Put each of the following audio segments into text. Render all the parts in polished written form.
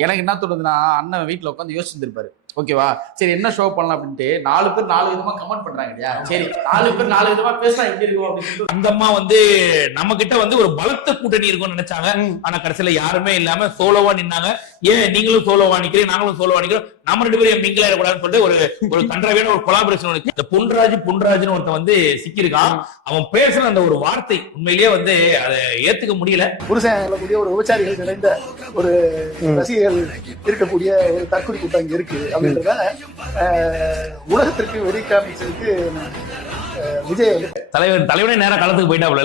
எனக்கு என்ன தோணுதுன்னா, அண்ணன் வீட்டுல உட்காந்து யோசிச்சிருப்பாரு. ஓகேவா, சரி என்ன ஷோ பண்ணலாம் அப்படின்ட்டு 4 பேர் 4 விதமா கமெண்ட் பண்றாங்க இல்லையா. சரி 4 பேர் 4 விதமா பேசினா எப்படி இருக்கும் அப்படின்னு சொல்லிட்டு அந்த அம்மா வந்து நம்ம கிட்ட வந்து ஒரு பலத்த கூட்டணி இருக்கும்னு நினைச்சாங்க. ஆனா கடைசியில யாருமே இல்லாம சோலோவா நின்னாங்க. ஏன் நீங்களும் சோலோவா நிக்கிறீங்க, நாங்களும் சோலோவா நிக்கிறோம், நம்ம 2 பேரும் மிங்கிள் ஆயிடக்கூடாதுன்னு சொல்லிட்டு ஒரு கண்டராவியான ஒரு கொலாபரேஷன். இந்த பொன்ராஜ்னு ஒருத்தன் வந்து சிக்கியிருக்கான். அவன் பேசுற அந்த ஒரு வார்த்தை உண்மையிலேயே வந்து அதை ஏத்துக்க முடியல. புருஷன் கூடிய ஒரு விபச்சாரிகள் நிறைந்த ஒரு ரசிகர்கள் இருக்கக்கூடிய ஒரு தற்கொலை கூட்டம் இங்க இருக்கு அப்படின்றத உலகத்திற்கு வெளி காமிச்சதுக்கு விஜய் வந்து தலைவனே நேரா களத்துக்கு போயிட்டாப்ல.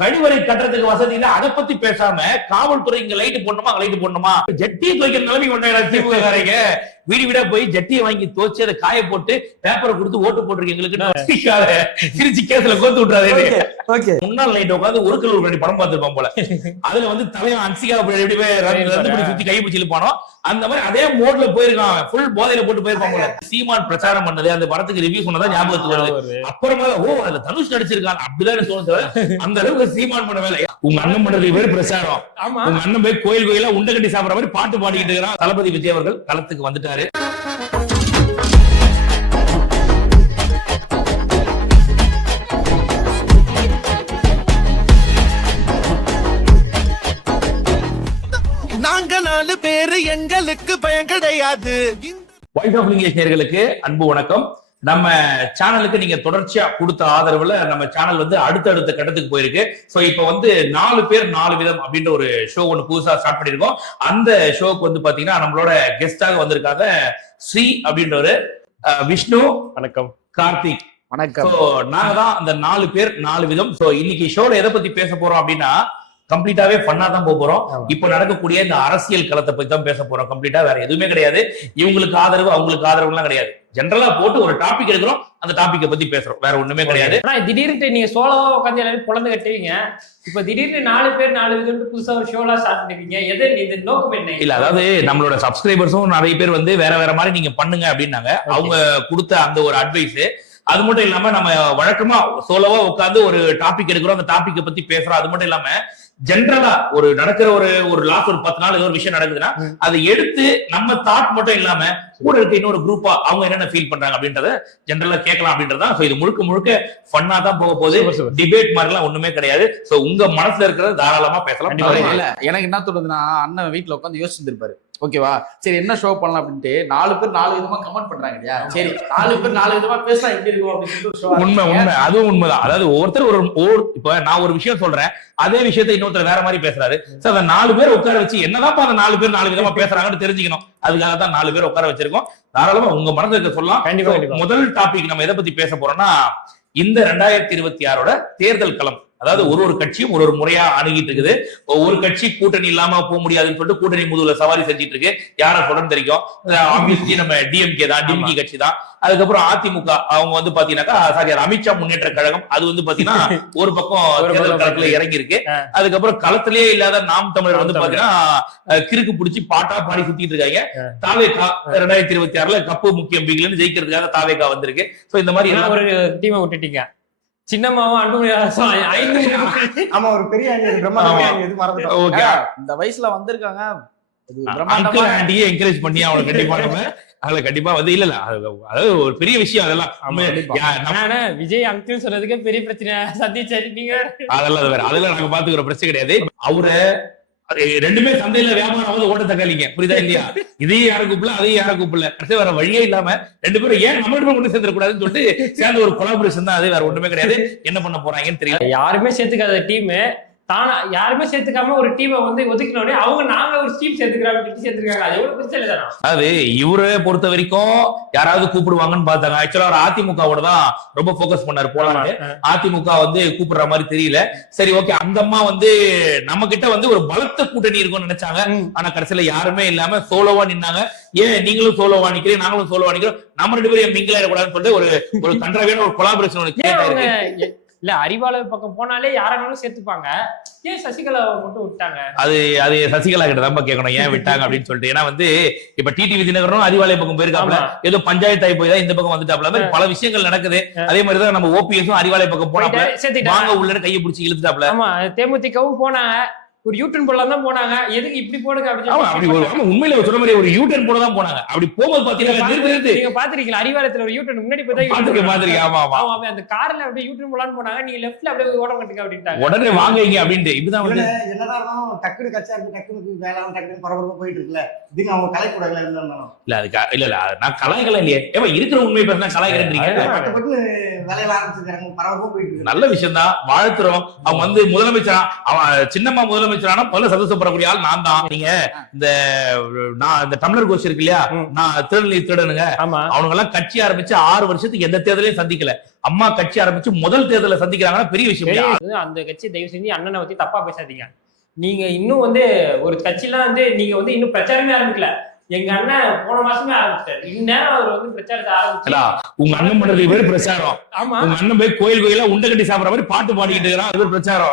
கழிவறை கட்டுறதுக்கு வசதி இல்ல, அதை பத்தி பேசாம காவல்துறை இங்க லைட் போடணுமா அங்க லைட் போடணுமா, ஜட்டியை துவைக்கிற நிலைமை கொண்டாயிரம் திமுககாரங்க. வீடு வீடா போய் ஜட்டியை வாங்கி துவச்சு அதை காய போட்டு பேப்பரை கொடுத்து ஓட்டு போட்டிருக்கீங்களுக்கு திருச்சி கேஸ்ல கோத்து விட்டுறாரு. முன்னாள் லைட் உட்காந்து ஒரு கிலோ படம் பார்த்திருப்பான் போல. அதுல வந்து தலைவன் அன்சிகா சுத்தி கை பிடிச்சி இழுப்பானோ அந்த மாதிரி அதே மோட்ல போயிருக்கான். ஃபுல் போதையில போட்டு போயிருப்பான் போல. சீமான் பிரச்சாரம் பண்ணது அந்த படத்துக்கு ரிவ்யூ சொன்னதா ஞாபகத்துக்கு வருது. அப்புறமா அதுல தனுஷ் நடிச்சிருக்காங்க அப்படிதான் தோணுது. அந்த அளவுக்கு சீமான் பண்ண வேலை. உங்க அண்ணன் பண்றது பேர் பிரச்சாரம். உங்க அண்ணன் போய் கோயில் கோயிலா உண்டை கட்டி சாப்பிடுற மாதிரி பாட்டு பாடிக்கிட்டு இருக்கிறான். தளபதி விஜய் அவர்கள் களத்துக்கு வந்துட்டாரு. நாங்க 4 பேரு, எங்களுக்கு பயம் கிடையாது. வாய்ஸ் ஆஃப் லிங்கேஷ் நேயர்களுக்கு அன்பு வணக்கம். நம்ம சேனலுக்கு நீங்க தொடர்ச்சியா கொடுத்த ஆதரவுல நம்ம சேனல் வந்து அடுத்த கட்டத்துக்கு போயிருக்கு. சோ இப்ப வந்து 4 பேர் 4 விதம் அப்படின்ற ஒரு ஷோ ஒண்ணு புதுசா ஸ்டார்ட் பண்ணிருக்கோம். அந்த ஷோக்கு வந்து பாத்தீங்கன்னா நம்மளோட கெஸ்டாக வந்திருக்காங்க ஸ்ரீ அப்படின்றவரு, விஷ்ணு வணக்கம், கார்த்திக் வணக்கம். நாங்க தான் அந்த 4 பேர் 4 விதம். சோ இன்னைக்கு ஷோல எதை பத்தி பேச போறோம் அப்படின்னா கம்ப்ளீட்டாவே ஃபன்னா தான் போறோம். இப்ப நடக்கக்கூடிய இந்த அரசியல் களத்தை பத்தி தான் பேச போறோம். கம்ப்ளீட்டா வேற எதுவுமே கிடையாது. இவங்களுக்கு ஆதரவு அவங்களுக்கு ஆதரவு எல்லாம் கிடையாது. ஜெனரலா போட்டு ஒரு டாபிக் எடுக்கிறோம், அந்த டாபிக்கை பத்தி பேசுறோம், வேற ஒண்ணுமே கிடையாது. திடீர்னு நீங்க சோலோவா உட்காந்து எல்லாரும் குழந்தை கட்டுவீங்க. இப்ப திடீர்னு 4 பேர் 4 விதம் புதுசா ஒரு ஷோலாம் ஸ்டார்ட் பண்ணிருக்கீங்க. எது இந்த நோக்கம் என்ன? இல்ல, அதாவது நம்மளோட சப்ஸ்கிரைபர்ஸும் நிறைய பேர் வந்து வேற மாதிரி நீங்க பண்ணுங்க அப்படின்னாங்க. அவங்க கொடுத்த அந்த ஒரு அட்வைஸ். அது மட்டும் இல்லாம நம்ம வழக்கமா சோலோவா உட்காந்து ஒரு டாபிக் எடுக்கிறோம், அந்த டாபிக்கை பத்தி பேசுறோம். அது மட்டும் இல்லாம ஜென்ரலா ஒரு நடக்கிற ஒரு லாஸ்ட் ஒரு 10 நாள் ஏதோ ஒரு விஷயம் நடக்குதுன்னா அதை எடுத்து நம்ம தாட் மட்டும் இல்லாம கூட இருக்க இன்னொரு குரூப்பா அவங்க என்னென்ன ஃபீல் பண்றாங்க அப்படின்றத ஜென்ரலா கேட்கலாம் அப்படின்றதா. சோ இது முழுக்க ஃபன்னா தான் போக போகுது. டிபேட் மாதிரி எல்லாம் ஒண்ணுமே கிடையாது. சோ உங்க மனசுல இருக்கிறத தாராளமா பேசலாம். இல்ல, எனக்கு என்ன தோணுதுன்னா, அண்ணன் வீட்டுல உட்காந்து யோசிச்சிருப்பாரு. ஓகேவா, சரி என்ன ஷோ பண்ணலாம் அப்படின்ட்டு 4 பேர் 4 விதமா கமெண்ட் பண்றாங்க இல்லையா. சரி 4 பேர் 4 விதமா பேசினா எப்படி இருக்கும் அப்படின்னு சொல்லிட்டு உண்மை அதுவும் உண்மைதான். அதாவது ஒருத்தர் இப்ப நான் ஒரு விஷயம் சொல்றேன், அதே விஷயத்தை இன்னொருத்தர் வேற மாதிரி பேசுறாரு. சார் அந்த 4 பேர் உட்கார வச்சு என்னதான் அந்த 4 பேர் 4 விதமா பேசுறாங்கன்னு தெரிஞ்சுக்கணும். அதுக்காக தான் 4 பேர் உட்கார வச்சிருக்கோம். தாராளமா உங்க மனசுல இருக்க சொல்லலாம். முதல் டாபிக் நம்ம எதை பத்தி பேச போறோம்னா, இந்த 2026 தேர்தல் களம். அதாவது ஒரு கட்சியும் ஒரு முறையா அணுகிட்டு இருக்குது. ஒரு கட்சி கூட்டணி இல்லாம போக முடியாதுன்னு சொல்லிட்டு கூட்டணி முதுகுல சவாரி செஞ்சிட்டு இருக்கு. யார சொல்றன்னு தெரியும். ஆப்வியஸ்லி நம்ம டிஎம்கே தான், டிஎம்கே கட்சி தான். அதுக்கப்புறம் அதிமுக அவங்க வந்து பாத்தீங்கன்னாக்கா அமித்ஷா முன்னேற்ற கழகம், அது வந்து பாத்தீங்கன்னா ஒரு பக்கம் தேர்தல் களத்துல இறங்கி இருக்கு. அதுக்கப்புறம் களத்திலேயே இல்லாத நாம் தமிழர் வந்து பாத்தீங்கன்னா கிறுக்கு பிடிச்சி பாட்டா பாடி சுத்திட்டு இருக்காங்க. தாவேகா 2026 கப்பு முக்கியம் பிகிலன்னு ஜெயிக்கிறதுக்காக தாவேகா வந்திருக்கு. சோ இந்த மாதிரி ஒரு டீமை விட்டுட்டீங்க. சின்னம்மாவும் ஆமா, ஒரு பெரிய இந்த வயசுல வந்திருக்காங்க. என்கரேஜ் பண்ணி அவங்க கண்டிப்பா அதுல கண்டிப்பா வந்து இல்ல அதாவது ஒரு பெரிய விஷயம். அதெல்லாம் விஜய் அங்கிள் சொன்னதுக்கு பெரிய பிரச்சனை சந்திச்சாரு நீங்க. அதெல்லாம் நாங்க பாத்துக்கிற பிரச்சனை கிடையாது. அவரு ரெண்டுமே சந்தையில வியாபாரம் வந்து ஓட்ட தக்காளிங்க, புரியுதா இல்லையா? இதையும் யாரும் கூப்பிடல, அதையும் யாரும் கூப்பிடல. கடைசி வேற வழியே இல்லாம 2 பேரும் ஏன் நம்ம கொண்டு சேர்ந்துடக்கூடாதுன்னு சொல்லிட்டு சேர்ந்த ஒரு கொலாபரேஷன் தான். அது வேற ஒண்ணுமே கிடையாது. என்ன பண்ண போறாங்கன்னு தெரியல. யாருமே சேர்த்துக்காத டீம் தானா யாருமே சேர்த்துக்காம ஒரு டீமை வந்து ஒதுக்கினோடனே அவங்க நாங்க ஒரு டீம் சேர்த்துக்கிறோம் சேர்த்துருக்காங்க. அது எவ்வளவு பிரச்சனை தானே. அது இவரை பொறுத்த வரைக்கும் யாராவது கூப்பிடுவாங்கன்னு பார்த்தாங்க. ஆக்சுவலா அவர் அதிமுகவோட தான் ரொம்ப போக்கஸ் பண்ணாரு போலான்னு. அதிமுக வந்து கூப்பிடுற மாதிரி தெரியல. சரி ஓகே, அந்த அம்மா வந்து நம்ம கிட்ட வந்து ஒரு பலத்த கூட்டணி இருக்கும்னு நினைச்சாங்க. ஆனா கடைசியில யாருமே இல்லாம சோலோவா நின்னாங்க. ஏன் நீங்களும் சோலோவா நிக்கிறீங்க, நாங்களும் சோலோவா நிக்கிறோம், நம்ம 2 பேரும் மிங்கிள் ஆயிடக்கூடாதுன்னு சொல்லிட்டு ஒரு கண்டராவியான ஒரு கொலாபரேஷன் இல்ல அறிவாலயம் பக்கம் போனாலே யாராலும் சேர்த்துப்பாங்க, ஏன் சசிகலாவை மட்டும் விட்டாங்க? அது சசிகலா கிட்ட தான் கேட்கணும் ஏன் விட்டாங்க அப்படின்னு சொல்லிட்டு. ஏன்னா வந்து இப்ப டிடிவி தினகரனும் அறிவாலயம் பக்கம் போயிருக்காப்ல, ஏதோ பஞ்சாயத்து ஆகி போய் தான் இந்த பக்கம் வந்துட்டாப்ல. பல விஷயங்கள் நடக்குது. அதே மாதிரிதான் நம்ம ஓபிஎஸும் அறிவாலயம் பக்கம் போனாப்ல, வாங்க உள்ள கையை பிடிச்சி இழுத்துட்டாப்ல. ஆமா, தேமுதிகவும் போனாங்க, ஒரு யூட்டன் போடலாம் தான் போனாங்க, எதுக்கு இப்படி போடுங்க அப்படின்னு உண்மையில சொல்ற மாதிரி ஒரு யூட்டன் போட தான் போனாங்க. அப்படி போகும்போது பாத்தீங்கன்னா நீங்க பாத்துருக்கீங்களா அறிவாலயத்துல ஒரு யூட்டன் முன்னாடி போய் பாத்துருக்கேன். ஆமா அந்த கார்ல அப்படியே யூட்டன் போடலான்னு போனாங்க, நீங்க லெஃப்ட்ல அப்படியே ஓட மாட்டீங்க அப்படின்ட்டாங்க. உடனே வாங்குவீங்க அப்படின்ட்டு. இப்படிதான் வந்து என்னதான் இருந்தாலும் டக்குனு கட்சியா இருக்கு, டக்குனு வேலை டக்குனு பரபரப்பா போயிட்டு இருக்குல்ல, இதுக்கு அவங்க கலைக்கூடல இருந்தாலும் இல்ல அதுக்கு இல்ல நான் கலாய்க்கலாம் இல்லையே, ஏமா இருக்கிற உண்மை பேசினா கலாய்க்கிறீங்க. பட்டு வேலையில ஆரம்பிச்சிருக்காங்க, பரபரப்பா போயிட்டு இருக்கு. நல்ல விஷயம் தான், வாழ்த்துறோம். அவங்க வந்து முதலமைச்சரா, அவன் சின்னம்மா முதலமைச்சரானா பல சந்தோஷப்படக்கூடிய ஆள் நான் தான். நீங்க இந்த டம்ளர் கோஷ் இருக்கு இல்லையா, நான் திருடனுங்க, அவனுங்க எல்லாம் கட்சி ஆரம்பிச்சு 6 வருஷத்துக்கு எந்த தேர்தலையும் சந்திக்கல. அம்மா கட்சி ஆரம்பிச்சு முதல் தேர்தலை சந்திக்கிறாங்கன்னா பெரிய விஷயம். அந்த கட்சி தயவு செஞ்சு அண்ணனை பத்தி தப்பா பேசாதீங்க. நீங்க இன்னும் வந்து ஒரு கட்சிலாம் வந்து நீங்க வந்து இன்னும் பிரச்சாரமே ஆரம்பிக்கல. எங்க அண்ணன் போன மாசமே ஆரம்பிச்சாரு, இந்நேரம் அவர் வந்து பிரச்சாரத்தை ஆரம்பிச்சா. உங்க அண்ணன் பண்றது பேர் பிரச்சாரம். ஆமா, உங்க அண்ணன் போய் கோயிலா உண்டை கட்டி சாப்பிடுற மாதிரி பாட்டு பாடிக்கிட்டு இருக்கிறான், அது பிரச்சாரம்.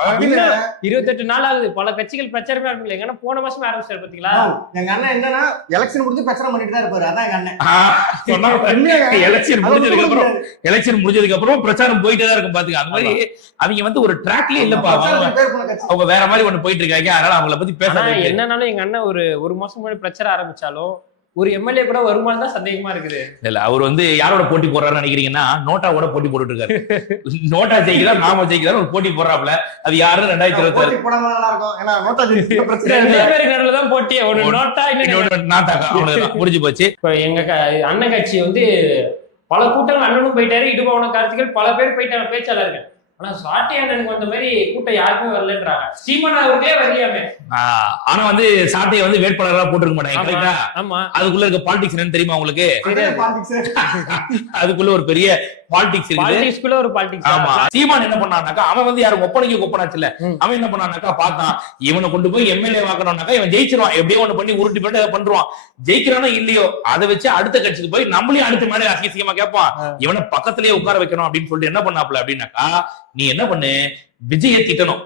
28 நாள் ஆகுது, பல கட்சிகள் பிரச்சாரமே ஆரம்பிக்கல. எங்க அண்ணன் போன மாசமே ஆரம்பிச்சாரு பாத்தீங்களா? எங்க அண்ணன் என்னன்னா எலெக்ஷன் முடிஞ்சு பிரச்சாரம் பண்ணிட்டு தான் இருப்பாரு. அதான் எங்க அண்ணன். எலெக்ஷன் முடிஞ்சதுக்கு அப்புறம் பிரச்சாரம் போயிட்டே தான் இருக்கும் பாத்துக்க. அந்த மாதிரி அவங்க வந்து ஒரு ட்ராக்லயே இல்லப்பா, அவங்க வேற மாதிரி ஒண்ணு போயிட்டு இருக்காங்க. அதனால அவங்கள பத்தி பேச என்னன்னாலும் எங்க அண்ணன் ஒரு மாசம் முன்னாடி பிரச்சாரம் ஆரம்பிச்சாலும் ஒரு எம்எல்ஏ கூட வருமானம் தான் சந்தேகமா இருக்குது. இல்ல அவர் வந்து யாரோட போட்டி போடுறாருன்னு நினைக்கிறீங்கன்னா, நோட்டாவோட போட்டி போட்டுட்டு இருக்காரு. நோட்டா ஜெயிக்கிறா, நாம ஜெயிக்கிறா, ஒரு போட்டி போடுறாப்ல. அது யாரு 2026 தான் போட்டி. ஒரு நோட்டா நாட்டாக்கா அவ்வளவுதான் முடிஞ்சு போச்சு. இப்ப எங்க அண்ணன் கட்சி வந்து பல கூட்டங்கள், அண்ணனும் போயிட்டாரு, இடுபவன கார்த்திகள் பல பேர் போயிட்டாங்க பேச்சாளர்கள். ஆனா சாட்டை அண்ணனுக்கு வந்த மாதிரி கூட்டம் யாருக்குமே வரலன்றாங்க. சீமான் அவருக்கே வரலையாமே. ஆனா வந்து சாட்டையை வந்து வேட்பாளரா போட்டுருக்க மாட்டாங்க. ஆமா, அதுக்குள்ள இருக்க பாலிடிக்ஸ் என்னன்னு தெரியுமா உங்களுக்கு? அதுக்குள்ள ஒரு பெரிய பாலிடிக்ஸ் இருக்கு. ஒரு பாலிடிக்ஸ். ஆமா, சீமான் என்ன பண்ணானாக்கா, அவன் வந்து யாரும் ஒப்பனைக்கு ஒப்பனாச்சுல, அவன் என்ன பண்ணானாக்கா பார்த்தான், இவனை கொண்டு போய் எம்எல்ஏ வாக்கணும்னாக்கா இவன் ஜெயிச்சிருவான், எப்படியோ ஒண்ணு பண்ணி உருட்டி பண்ணி பண்றான். ஜெயிக்கிறானோ இல்லையோ அதை வச்சு அடுத்த கட்சிக்கு போய் நம்மளையும் அடுத்த மேலே அசிங்கமா கேட்பான். இவனை பக்கத்திலேயே உட்கார வைக்கணும் அப்படின்னு சொல்லிட்டு என்ன பண்ணாப்ல அப்படின்னாக்கா, நீ என்ன பண்ணு, விஜயை திட்டணும்.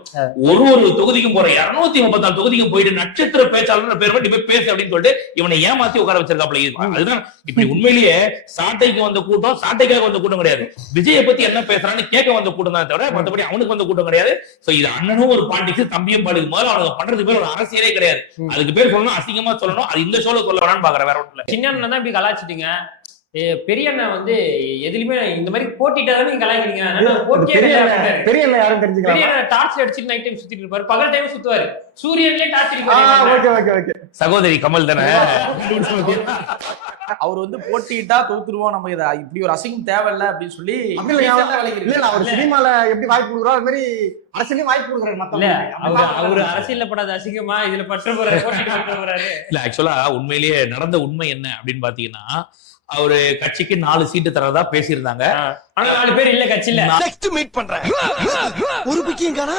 ஒரு தொகுதிக்கும் போற 234 தொகுதிக்கும் போயிட்டு நட்சத்திர பேச்சாளர் பேர் நீ போய் பேசு அப்படின்னு சொல்லிட்டு இவனை ஏமாத்தி உட்கார வச்சிருக்காப்ல. அதுதான் இப்படி உண்மையிலேயே சாட்டைக்கு வந்த கூட்டம், சாட்டைக்காக வந்த கூட்டம் கிடையாது. விஜயை பத்தி என்ன பேசுறான்னு கேட்க வந்த கூட்டம் தான் தவிர மற்றபடி அவனுக்கு வந்த கூட்டம் கிடையாது. சோ இது அண்ணனும் ஒரு பாலிடிக்ஸ், தம்பியும் பாலிடிக்ஸ். முதல்ல அவனுக்கு பண்றது பேர் ஒரு அரசியலே கிடையாது. அதுக்கு பேர் சொல்லணும், அசிங்கமா சொல்லணும். அது இந்த ஷோல சொல்ல வேணான்னு பாக்குறேன், வேற ஒன்றும். சின்ன அண்ணன் தான் இப்படி கலாச்சிட்டீங்க. பெரிய அண்ணன் வந்து எதுலயுமே இந்த மாதிரி போட்டிட்டாதான் நீங்க கலாய்க்கிறீங்க. பெரிய அண்ணன் யாரும் தெரிஞ்சுக்கலாம். டார்ச் அடிச்சுட்டு நைட் டைம் சுத்திட்டு இருப்பாரு, பகல் டைம் சுத்துவாரு, சூரியன்லயே டார்ச் அடிப்பாரு. சகோதரி கமல் தானே அவர் வந்து போட்டிட்டா தோத்துருவோம், நம்ம இதை இப்படி ஒரு அசிங்கம் தேவையில்லை அப்படின்னு சொல்லி அவர் சினிமால எப்படி வாய்ப்பு கொடுக்குறோம் அது மாதிரி அரசியலையும் வாய்ப்பு கொடுக்குறாரு. அவரு அரசியல்ல படாத அசிங்கமா இதுல பற்ற போறாரு. இல்ல ஆக்சுவலா உண்மையிலேயே நடந்த உண்மை என்ன அப்படின்னு பாத்தீங்கன்னா, அவரு கட்சிக்கு 4 சீட்டு தரதா பேசியிருந்தாங்க. ஆனா 4 பேர் இல்ல கட்சியில. நெக்ஸ்ட் மீட் பண்றேன். ஒரு பிக்கிங்கானா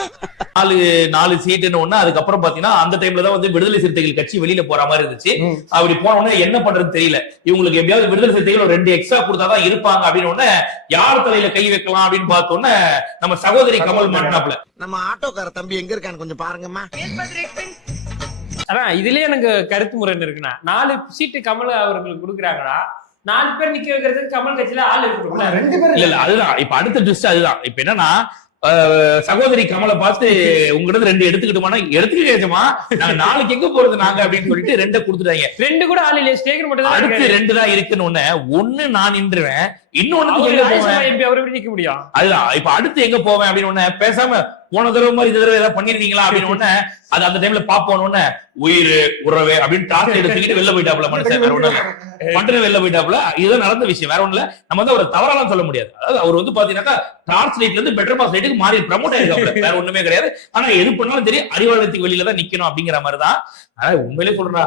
4 சீட்டுன்னு ஒண்ணு. அதுக்கப்புறம் பாத்தீங்கன்னா அந்த டைம்ல தான் வந்து விடுதலை சிறுத்தைகள் கட்சி வெளியில போற மாதிரி இருந்துச்சு. அப்படி போன உடனே என்ன பண்றது தெரியல, இவங்களுக்கு எப்படியாவது விடுதலை சிறுத்தைகள் ஒரு 2 எக்ஸ்ட்ரா கொடுத்தாதான் இருப்பாங்க அப்படின்னு உடனே யார் தலையில கை வைக்கலாம் அப்படின்னு பார்த்தோன்னே நம்ம சகோதரி கமல் மாட்டினாப்ல. நம்ம ஆட்டோக்கார தம்பி எங்க இருக்கான்னு கொஞ்சம் பாருங்கம்மா. அதான் இதுலயே எனக்கு கருத்து முரண் இருக்குண்ணா. 4 சீட்டு கமல் அவர்களுக்கு கொடுக்குறாங்கன்னா 4 பேர் நிக்க வைக்கிறதுக்கு கமல் கட்சியில ஆள் இருக்கு. இல்ல அதுதான் இப்ப அடுத்த ட்விஸ்ட். அதுதான் இப்ப என்னன்னா, சகோதரி கமலை பார்த்து உங்ககிட்ட 2 எடுத்துக்கிட்டுமா, எடுத்துக்கிட்டேமா, நாங்க நாளைக்கு எங்க போறது நாங்க அப்படின்னு சொல்லிட்டு 2 கொடுத்துட்டாங்க. 2 கூட ஆள் இல்லையே, ஸ்டேக்கர் மட்டும் தான். அடுத்து 2 தான் இருக்குன்னு ஒண்ணு நான் நின்றுவேன், இன்னொன்னு அவரு நிக்க முடியும். அதுதான் இப்ப அடுத்து எங்க போவேன் அப்படின்னு பேசாம போன தடவை மாதிரி இந்த தடவை ஏதாவது பண்ணிருக்கீங்களா அப்படின்னு அது அந்த டைம்ல பாப்போன்னு உயிர் உறவே அப்படின்னு டார்ச் எடுத்துக்கிட்டு வெளில போயிட்டாப்ல மனுஷன். வேற ஒண்ணு பண்றது வெளில போயிட்டாப்ல. இதுதான் நடந்த விஷயம், வேற ஒண்ணு இல்ல. நம்ம வந்து ஒரு தவறாலாம் சொல்ல முடியாது. அதாவது அவர் வந்து பாத்தீங்கன்னா டார்ச் லைட்ல இருந்து பெட்டர் பாஸ் லைட்டுக்கு மாறி ப்ரமோட் ஆயிருக்காப்ல, வேற ஒண்ணுமே கிடையாது. ஆனா எது பண்ணாலும் சரி அறிவாலயத்துக்கு வெளியில தான் நிக்கணும் அப்படிங்கிற மாதிரிதான். ஆனா உண்மையிலே சொல்றா,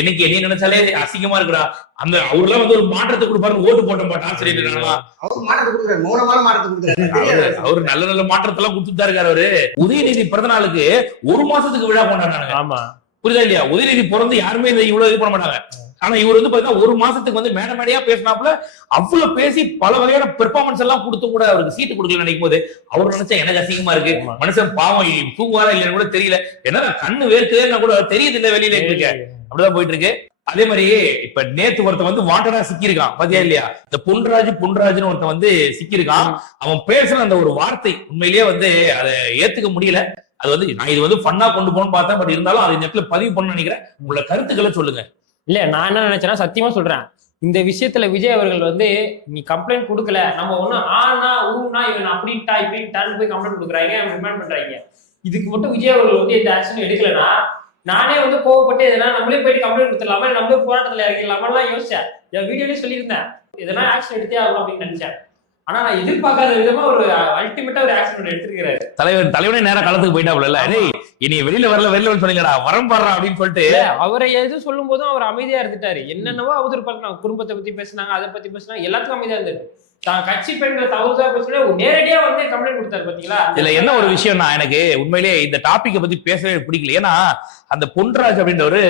எனக்கு என்ன நினைச்சாலே அசிங்கமா இருக்குடா. அந்த அவர்லாம் வந்து ஒரு மாற்றத்தை கொடுப்பாரு, ஓட்டு போட்டோம் டார்ச் லைட். அவரு நல்ல நல்ல மாற்றத்தை எல்லாம் கொடுத்துட்டு தான் இருக்காரு. அவரு உதயநிதி பிறந்த நாளுக்கு 1 மாசத்துக்கு விழா கொண்டாடுறாங்க. ஆமா, புரியுதா இல்லையா? உதயநிதி பிறந்து யாருமே இவ்வளவு இது பண்ண மாட்டாங்க. ஆனா இவர் வந்து பாத்தீங்கன்னா ஒரு மாசத்துக்கு வந்து மேடையா பேசினாப்புல அவ்வளவு பேசி பல வகையான பெர்ஃபார்மன்ஸ் எல்லாம் கொடுத்து கூட அவருக்கு சீட்டு கொடுக்கல நினைக்கும் போது அவர் நினைச்சா எனக்கு அசிங்கமா இருக்கு, மனுஷன் பாவம் தூங்குவாரா இல்லைன்னு கூட தெரியல, என்ன கண்ணு வேர்க்குதுன்னு கூட தெரியுது இல்ல வெளியில இருக்கு, அப்படிதான் போயிட்டு இருக்கு. அதே மாதிரி இப்ப நேத்து ஒருத்தன் வந்து வாண்டடா சிக்கியிருக்கான் பாத்தியா இல்லையா, இந்த பொன்ராஜ்னு ஒருத்தன் வந்து சிக்கியிருக்கான். அவன் பேசுற அந்த ஒரு வார்த்தை உண்மையிலேயே வந்து அதை ஏத்துக்க முடியல. அது வந்து நான் இது வந்து ஃபன்னா கொண்டு போகணும்னு பார்த்தேன், பட் இருந்தாலும் அது நெட்ல பதிவு பண்ண நினைக்கிறேன். உங்களோட கருத்துக்களை சொல்லுங்க. இல்ல நான் என்ன நினைச்சேன்னா சத்தியமா சொல்றேன், இந்த விஷயத்துல விஜய் அவர்கள் வந்து நீ கம்ப்ளைண்ட் கொடுக்கல, நம்ம ஒண்ணு ஆனா ஊனா இவன் அப்படின்ட்டா இப்படின்ட்டான்னு போய் கம்ப்ளைண்ட் கொடுக்குறாங்க, ரிமாண்ட் பண்றாங்க. இதுக்கு மட்டும் விஜய் அவர்கள் வந்து எந்த ஆக்ஷனும் எடுக்கலன்னா நானே வந்து கோவப்பட்டு எதனா நம்மளே போயிட்டு கம்ப்ளைண்ட் கொடுத்துடலாமா, நம்மளே போராட்டத்துல இறங்கிடலாமெல்லாம் யோசிச்சேன். என் வீடியோலயே சொல்லியிருந்தேன் எதனா ஆக்ஷன் எடுத்தே ஆகணும் அப்படின்னு நினைச்சேன். ஆனா நான் எதிர்பார்க்காத விதமா ஒரு அல்டிமேட்டா ஒரு ஆக்ஷன் எடுத்திருக்கிறாரு தலைவனே நேரம் களத்துக்கு போயிட்டாப்ல, இனி வெளியில வரல சொன்னீங்கடா வரம் பாடுறா அப்படின்னு சொல்லிட்டு அவரை எது சொல்லும் போதும் அவர் அமைதியா இருந்துட்டாரு. என்னென்னவோ அவதூறு பார்க்கணும், குடும்பத்தை பத்தி பேசினாங்க, அதை பத்தி பேசினாங்க, எல்லாத்துக்கும் அமைதியா இருந்தாரு. தான் கட்சி பெண்கள் தவறுதா பேசுனா நேரடியா வந்து கம்ப்ளைண்ட் கொடுத்தாரு பாத்தீங்களா. இதுல என்ன ஒரு விஷயம்னா எனக்கு உண்மையிலேயே இந்த டாபிக்கை பத்தி பேசவே பிடிக்கல. ஏன்னா அந்த பொன்ராஜ் அப்படின்ற ஒரு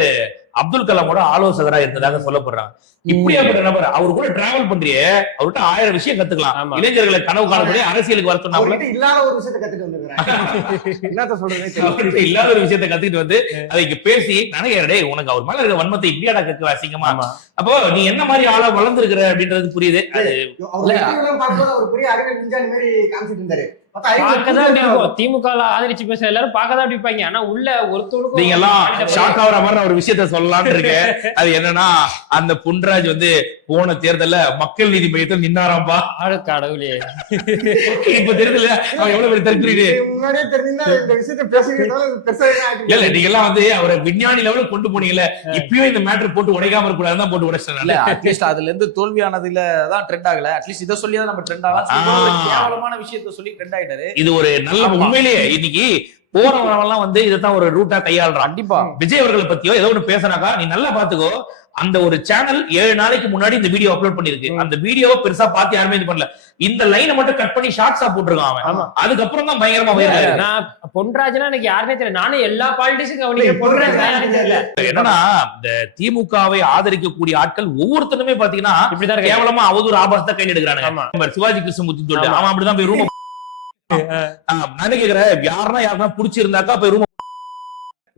அப்துல் கலாமோட ஆலோசகரா இருந்ததாக சொல்லப்படுறாங்க. இப்படியாப்பட்ட நபர் அவர் கூட டிராவல் பண்றியே, அவர்கிட்ட 1000 விஷயம் கத்துக்கலாம். இளைஞர்களை கனவு காணப்படி அரசியலுக்கு வர சொன்னா இல்லாத ஒரு விஷயத்தை கத்துட்டு வந்துருக்காங்க. என்னத்த சொல்றேன், இல்லாத ஒரு விஷயத்தை கத்துக்கிட்டு வந்து அதை பேசி நினைக்கிறே உனக்கு அவர் மேல இருக்க வன்மத்தை இப்படியாடா கேட்க அசிங்கமா. அப்போ நீ என்ன மாதிரி ஆளா வளர்ந்துருக்கிற அப்படின்றது புரியுது. ஒரு பெரிய அறிவியல் விஞ்ஞானி மாதிரி காமிச்சிட்டு இருந்தாரு. திமுக ஆதரிச்சு பேச எல்லாரும் பார்க்கதான் அப்படி இருப்பாங்க. ஆனா உள்ள ஒருத்தவங்களுக்கு நீங்க எல்லாம் ஷாக் ஆகுற மாதிரி ஒரு விஷயத்த சொல்லலாம்னு இருக்கேன். அது என்னன்னா அந்த பொன்ராஜ் வந்து போன தேர்தல்ல மக்கள் நீதி மையத்தில் நின்னாராம்பா. கடவுளே, இப்ப தெரியுதுல அவன் எவ்வளவு பெரிய தற்கொலை. முன்னாடியே தெரிஞ்சா இந்த விஷயத்த பேசுறீங்க. இல்ல நீங்க எல்லாம் வந்து அவரை விஞ்ஞானி லெவலுக்கு கொண்டு போனீங்கல்ல, இப்பயும் இந்த மேட்டர் போட்டு உடைக்காம இருக்க கூடாதுதான் போட்டு உடைச்சிட்டாங்க. அட்லீஸ்ட் அதுல இருந்து தோல்வியானதுல தான் ட்ரெண்ட் ஆகல. அட்லீஸ்ட் இதை சொல்லியாதான் நம்ம ட்ரெண்ட் ஆகலாம். கேவலமான விஷயத்த சொல்லி ட்ரெண்ட் ஆயிட்டாரு. இது ஒரு நல்ல உண்மையிலேயே இன்னைக்கு போறவரெல்லாம் வந்து இதைத்தான் ஒரு ரூட்டா கையாளுறான். கண்டிப்பா விஜய் அவர்களை பத்தியோ ஏதோ ஒண்ணு பேசினாக்கா நீ நல்லா பாத்துக்கோ, அந்த ஒரு சேனல் 7 நாளைக்கு முன்னாடி இந்த வீடியோ அப்லோட் பண்ணிருக்கு. அந்த வீடியோவை பெருசா பார்த்து யாருமே இது பண்ணல. இந்த லைனை மட்டும் கட் பண்ணி ஷார்ட்ஸா போட்டுருக்கான் அவன். அதுக்கப்புறம் தான் பயங்கரமா வைரல். நான் பொன்ராஜ்னா எனக்கு யாருமே தெரியல. நானும் எல்லா பாலிட்டிக்ஸும் என்னன்னா இந்த திமுகவை ஆதரிக்கக்கூடிய ஆட்கள் ஒவ்வொருத்தருமே பாத்தீங்கன்னா இப்படிதான் கேவலமா அவதூறு ஆபாசத்தை கையில் எடுக்கிறாங்க. சிவாஜி கிருஷ்ணமூர்த்தி சொல்லிட்டு அவன் அப்படிதான் போய் ரூம் நான் கேக்குறேன், யாருன்னா புடிச்சிருந்தாக்கா போய் ரூம்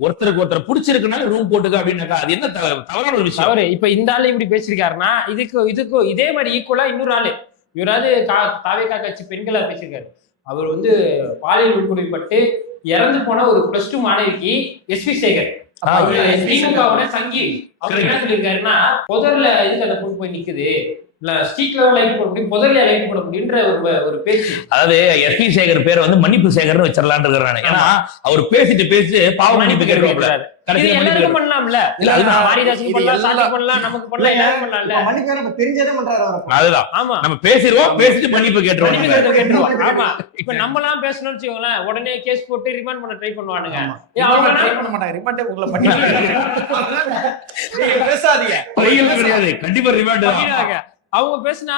ஒருத்தருக்கு ஒருத்தர் பிடிச்சிருக்குனால ரூம் போட்டுக்க அப்படின்னாக்கா அது என்ன தவறான ஒரு விஷயம். அவரு இப்ப இந்த ஆளு இப்படி பேசிருக்காருன்னா இதுக்கு இதே மாதிரி ஈக்குவலா இன்னொரு ஆளு இவராது தாவேகா கட்சி பெண்களா பேசியிருக்காரு. அவர் வந்து பாலியல் வன்கொடுமைப்பட்டு இறந்து போன ஒரு +2 மாணவிக்கு எஸ்வி சேகர் திமுகவோட சங்கி அவர் என்ன சொல்லியிருக்காருன்னா புதர்ல இதுக்கு அந்த பொண்ணு போய் நிக்குது, ஸ்ட்ரீட்ல லைட் போட முடியும், புதர்ல லைட் போட முடியுன்ற ஒரு பேச்சு. அதாவது எஸ்பி சேகர் பேர் வந்து மன்னிப்பு சேகர்னு வச்சிடலான்னு இருக்கிறான். ஏன்னா அவர் பேசிட்டு பாவ மன்னிப்பு கேட்கிறாப்ல. எல்லாருக்கும் பண்ணலாம்ல, மாரிதாசுக்கு பண்ணலாம், சாதிக்கு பண்ணலாம், நமக்கு பண்ணலாம், எல்லாரும் பண்ணலாம்ல. மன்னிப்பு நம்ம தெரிஞ்சதே பண்றாரு அவர். அதுதான் ஆமா, நம்ம பேசிடுவோம், பேசிட்டு மன்னிப்பு கேட்டுருவோம். ஆமா, இப்ப நம்மலாம் பேசணும்னு வச்சுக்கோங்களேன், உடனே கேஸ் போட்டு ரிமாண்ட் பண்ண ட்ரை பண்ணுவானுங்க. அவங்க ட்ரை பண்ண மாட்டாங்க, ரிமாண்டே உங்களை பண்ணி பேசாதீங்க கிடையாது, கண்டிப்பா ரிமாண்ட் பண்ணிடுவாங்க. அவங்க பேசினா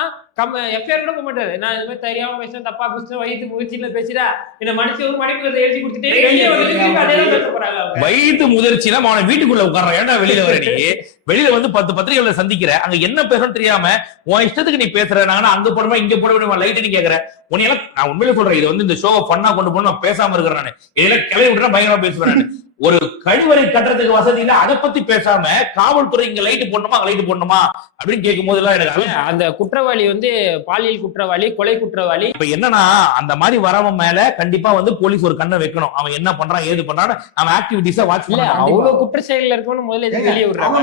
எஃப்ஐஆர் கூட போக மாட்டாரு. நான் இது மாதிரி தெரியாம பேசுறேன், தப்பா பேசுறேன், வயிற்று முயற்சியில பேசிடா என்ன மனுஷன் ஒரு மணிக்கு எழுதி கொடுத்துட்டு வெளியே வந்து பேச போறாங்க. வயிற்று முதிர்ச்சினா அவனை வீட்டுக்குள்ள உட்கார்றான். ஏன்டா வெளியில வர நீ? வெளியில வந்து 10 பத்திரிகைகளை சந்திக்கிற, அங்க என்ன பேசணும்னு தெரியாம உன் இஷ்டத்துக்கு நீ பேசுற. நாங்கன்னா அங்க போடுமா இங்க போடுமா லைட் நீ கேக்குற. உன்னையெல்லாம் நான் உண்மையில சொல்றேன், இது வந்து இந்த ஷோவை ஃபன்னா கொண்டு போகணும் நான் பேசாம இருக்கிறேன். நான் இதெல்லாம் கிளறி விட்டுறா பயங்கரமா பேசுவேன். ஒரு கழிவறை கட்டுறதுக்கு வசதி இல்ல, அதை பத்தி பேசாம காவல்துறை இங்க லைட் போடணுமா அங்க லைட் போடணுமா அப்படின்னு கேட்கும் போதெல்லாம் எனக்கு அந்த குற்றவாளி வந்து பாலியல் குற்றவாளி, கொலை குற்றவாளி. இப்ப என்னன்னா அந்த மாதிரி வரவன் மேல கண்டிப்பா வந்து போலீஸ் ஒரு கண்ணை வைக்கணும். அவன் என்ன பண்றான் ஏது பண்றான்னு அவன் ஆக்டிவிட்டிஸா வாட்ச் பண்ணணும். அவ்வளவு குற்ற செயல்ல இருக்கணும் முதல்ல எதுக்கு வெளியே விடுறாங்க.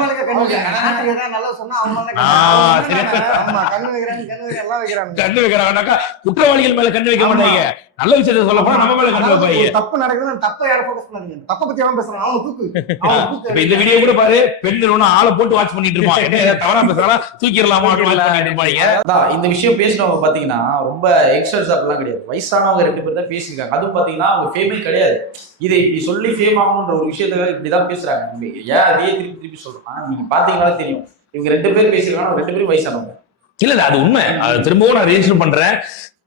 கண்ணு வைக்கிறாங்கன்னாக்கா குற்றவாளிகள் மேல கண்ணு வைக்க மாட்டாங்க. நல்ல விஷயத்தை சொல்ல போனா நம்ம மேல கண்ணு வைப்பாங்க. தப்பு நடக்குது, தப்ப யார ஃபோக்கஸ் பண்ணாதீங்க. தப்ப பத்தி அவன் பேசுறான், அவன் தூக்கு. இப்ப இந்த வீடியோ கூட பாரு, பெண்கள் ஆளை போட்டு வாட்ச் பண்ணிட்டு இருப்பான். என்ன தவறா பேசுறானா தூக்கிடலாமா வாட்ச் பண்ணிட்டு இருப்பாங்க. இந்த விஷயம் பேசினவங்க பாத்தீங்கன்னா ரொம்ப யங்ஸ்டர்ஸ் அப்படிலாம் கிடையாது, வயசானவங்க 2 பேர் தான் பேசியிருக்காங்க. அதுவும் பாத்தீங்கன்னா அவங்க ஃபேமே கிடையாது. இதை இப்படி சொல்லி ஃபேம் ஆகணுன்ற ஒரு விஷயத்துக்காக இப்படிதான் பேசுறாங்க. ஏன் அதையே திருப்பி சொல்றேன், நீங்க பாத்தீங்கன்னா தெரியும். இவங்க 2 பேர் பேசியிருக்காங்க, 2 பேரும் வயசானவங்க. இல்ல அது உண்மை. அது திரும்பவும் நான் ரெஜிஸ்டர் பண்றேன்.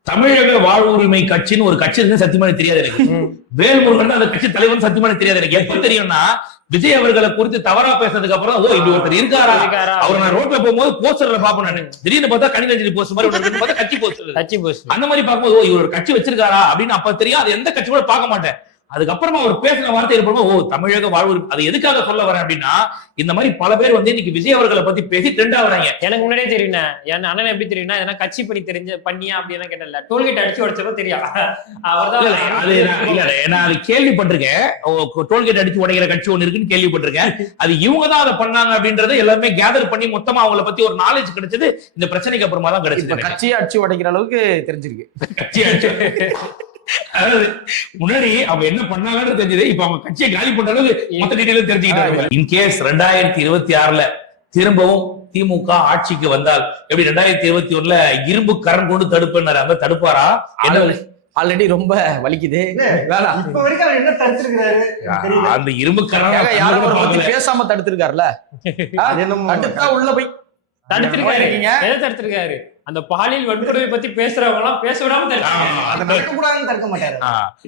தமிழக வாழ்வுரிமை கட்சின்னு ஒரு கட்சி இருக்கு, சத்தியமான தெரியாது எனக்கு. வேல்முருகன் அந்த கட்சி தலைவர் சத்தியமான தெரியாது எனக்கு. எப்ப தெரியும்னா விஜய் அவர்களை குறித்து தவறா பேசுறதுக்கு அப்புறம் ஓ இப்படி ஒருத்தர் இருக்காரா அவர் நான் ரோட்ல போகும்போது போஸ்டர்ல பாப்பேன் நானு திடீர்னு பார்த்தா கணிதஞ்சலி போஸ்ட் மாதிரி ஒன்று பார்த்தா கட்சி போஸ்டர் அந்த மாதிரி பார்க்கும்போது ஓ இவர் ஒரு கட்சி வச்சிருக்காரா அப்படின்னு அப்ப தெரியும். அது எந்த கட்சி கூட பார்க்க மாட்டேன். அதுக்கப்புறமா அவர் பேசின வார்த்தை இருப்போம் ஓ தமிழக வாழ்வு அது எதுக்காக சொல்ல வரேன் அப்படின்னா இந்த மாதிரி பல பேர் வந்து இன்னைக்கு விஜய் அவர்களை பத்தி பேசி ட்ரெண்ட் ஆகுறாங்க. எனக்கு முன்னாடியே தெரியும் என் அண்ணன் எப்படி தெரியும்னா எதனா கட்சி பணி தெரிஞ்ச பண்ணியா அப்படின்னு கேட்டல டோல்கேட் அடிச்சு உடைச்சப்ப தெரியும் அவர்தான். நான் அது கேள்விப்பட்டிருக்கேன். டோல்கேட் அடிச்சு உடைக்கிற கட்சி ஒண்ணு இருக்குன்னு கேள்விப்பட்டிருக்கேன். அது இவங்க தான் அதை பண்ணாங்க அப்படின்றது எல்லாருமே கேதர் பண்ணி மொத்தமா அவங்களை பத்தி ஒரு நாலேஜ் கிடைச்சது இந்த பிரச்சனைக்கு அப்புறமா தான் கிடைச்சது. கட்சியை அடிச்சு உடைக்கிற அளவுக்கு தெரிஞ்சிருக்கு. கட்சி அடிச்சு அதாவது முன்னாடி அவங்க என்ன பண்ணாங்கன்னு தெரிஞ்சது. இப்ப அவங்க கட்சியை காலி பண்ற அளவுக்கு மொத்த டீடைலும் தெரிஞ்சுக்கிட்டாங்க. இன்கேஸ் 2026 திரும்பவும் திமுக ஆட்சிக்கு வந்தால் எப்படி 2021 இரும்பு கரண் கொண்டு தடுப்புன்னாரு அந்த தடுப்பாரா? ஆல்ரெடி ரொம்ப வலிக்குது. இப்ப வரைக்கும் அவர் என்ன தடுத்திருக்கிறாரு அந்த இரும்பு கரண் யாரும் பேசாம தடுத்திருக்காருல்ல, அடுத்தா உள்ள போய் தடுத்திருக்காரு. எதை தடுத்திருக்காரு? அந்த பாலியல் வன்கொடுமை பத்தி பேசுறவங்க எல்லாம் பேச விடாம நடக்க கூடாதுன்னு தடுக்க மாட்டாரு.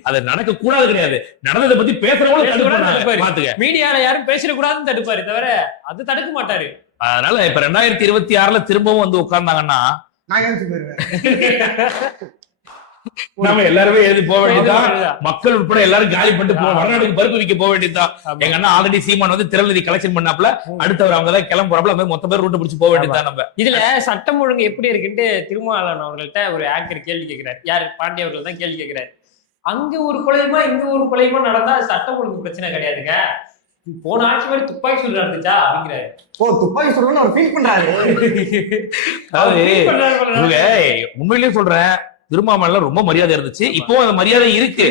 அது நடக்க கூடாது கிடையாது, நடந்ததை பத்தி பேசுறவங்க மீடியால யாரும் பேசிடக்கூடாதுன்னு தடுப்பாரு தவிர அது தடுக்க மாட்டாரு. அதனால இப்ப 2026 திரும்பவும் வந்து உட்கார்ந்தாங்கன்னா நான் யோசிச்சு போயிருவேன். நாம எல்லாருமே எழுதி போக வேண்டியதுதான். மக்கள் உட்பட எல்லாரும் காலி பண்ணிட்டு வடநாட்டுக்கு பருப்பு விற்க போக வேண்டியதுதான். எங்க அண்ணா ஆல்ரெடி சீமான் வந்து திரள் நிதி கலெக்ஷன் பண்ணாப்ல, அடுத்தவர் அவங்க தான் கிளம்புறாப்ல, மொத்த பேர் ரூட்டு பிடிச்சு போக வேண்டியதுதான். நம்ம இதுல சட்டம் ஒழுங்கு எப்படி இருக்குன்னு திருமாவளவன் அவர்கள்ட்ட ஒரு ஆங்கர் கேள்வி கேட்கிறார். யாரு? பாண்டிய அவர்கள் தான் கேள்வி கேட்கிறாரு. அங்க ஒரு கொலையுமா இங்க ஒரு கொலையுமா நடந்தா சட்டம் ஒழுங்கு பிரச்சனை கிடையாதுங்க, போன ஆட்சி மாதிரி துப்பாக்கி சூடு நடந்துச்சா அப்படிங்கிறாரு. ஓ துப்பாக்கி சூடுன்னு அவர் ஃபீல் பண்றாரு. உண்மையிலேயே சொல்றேன், திருமாவளவன்ல ரொம்ப மரியாதை இருந்துச்சு. இப்போ அந்த மரியாதை இருக்கு.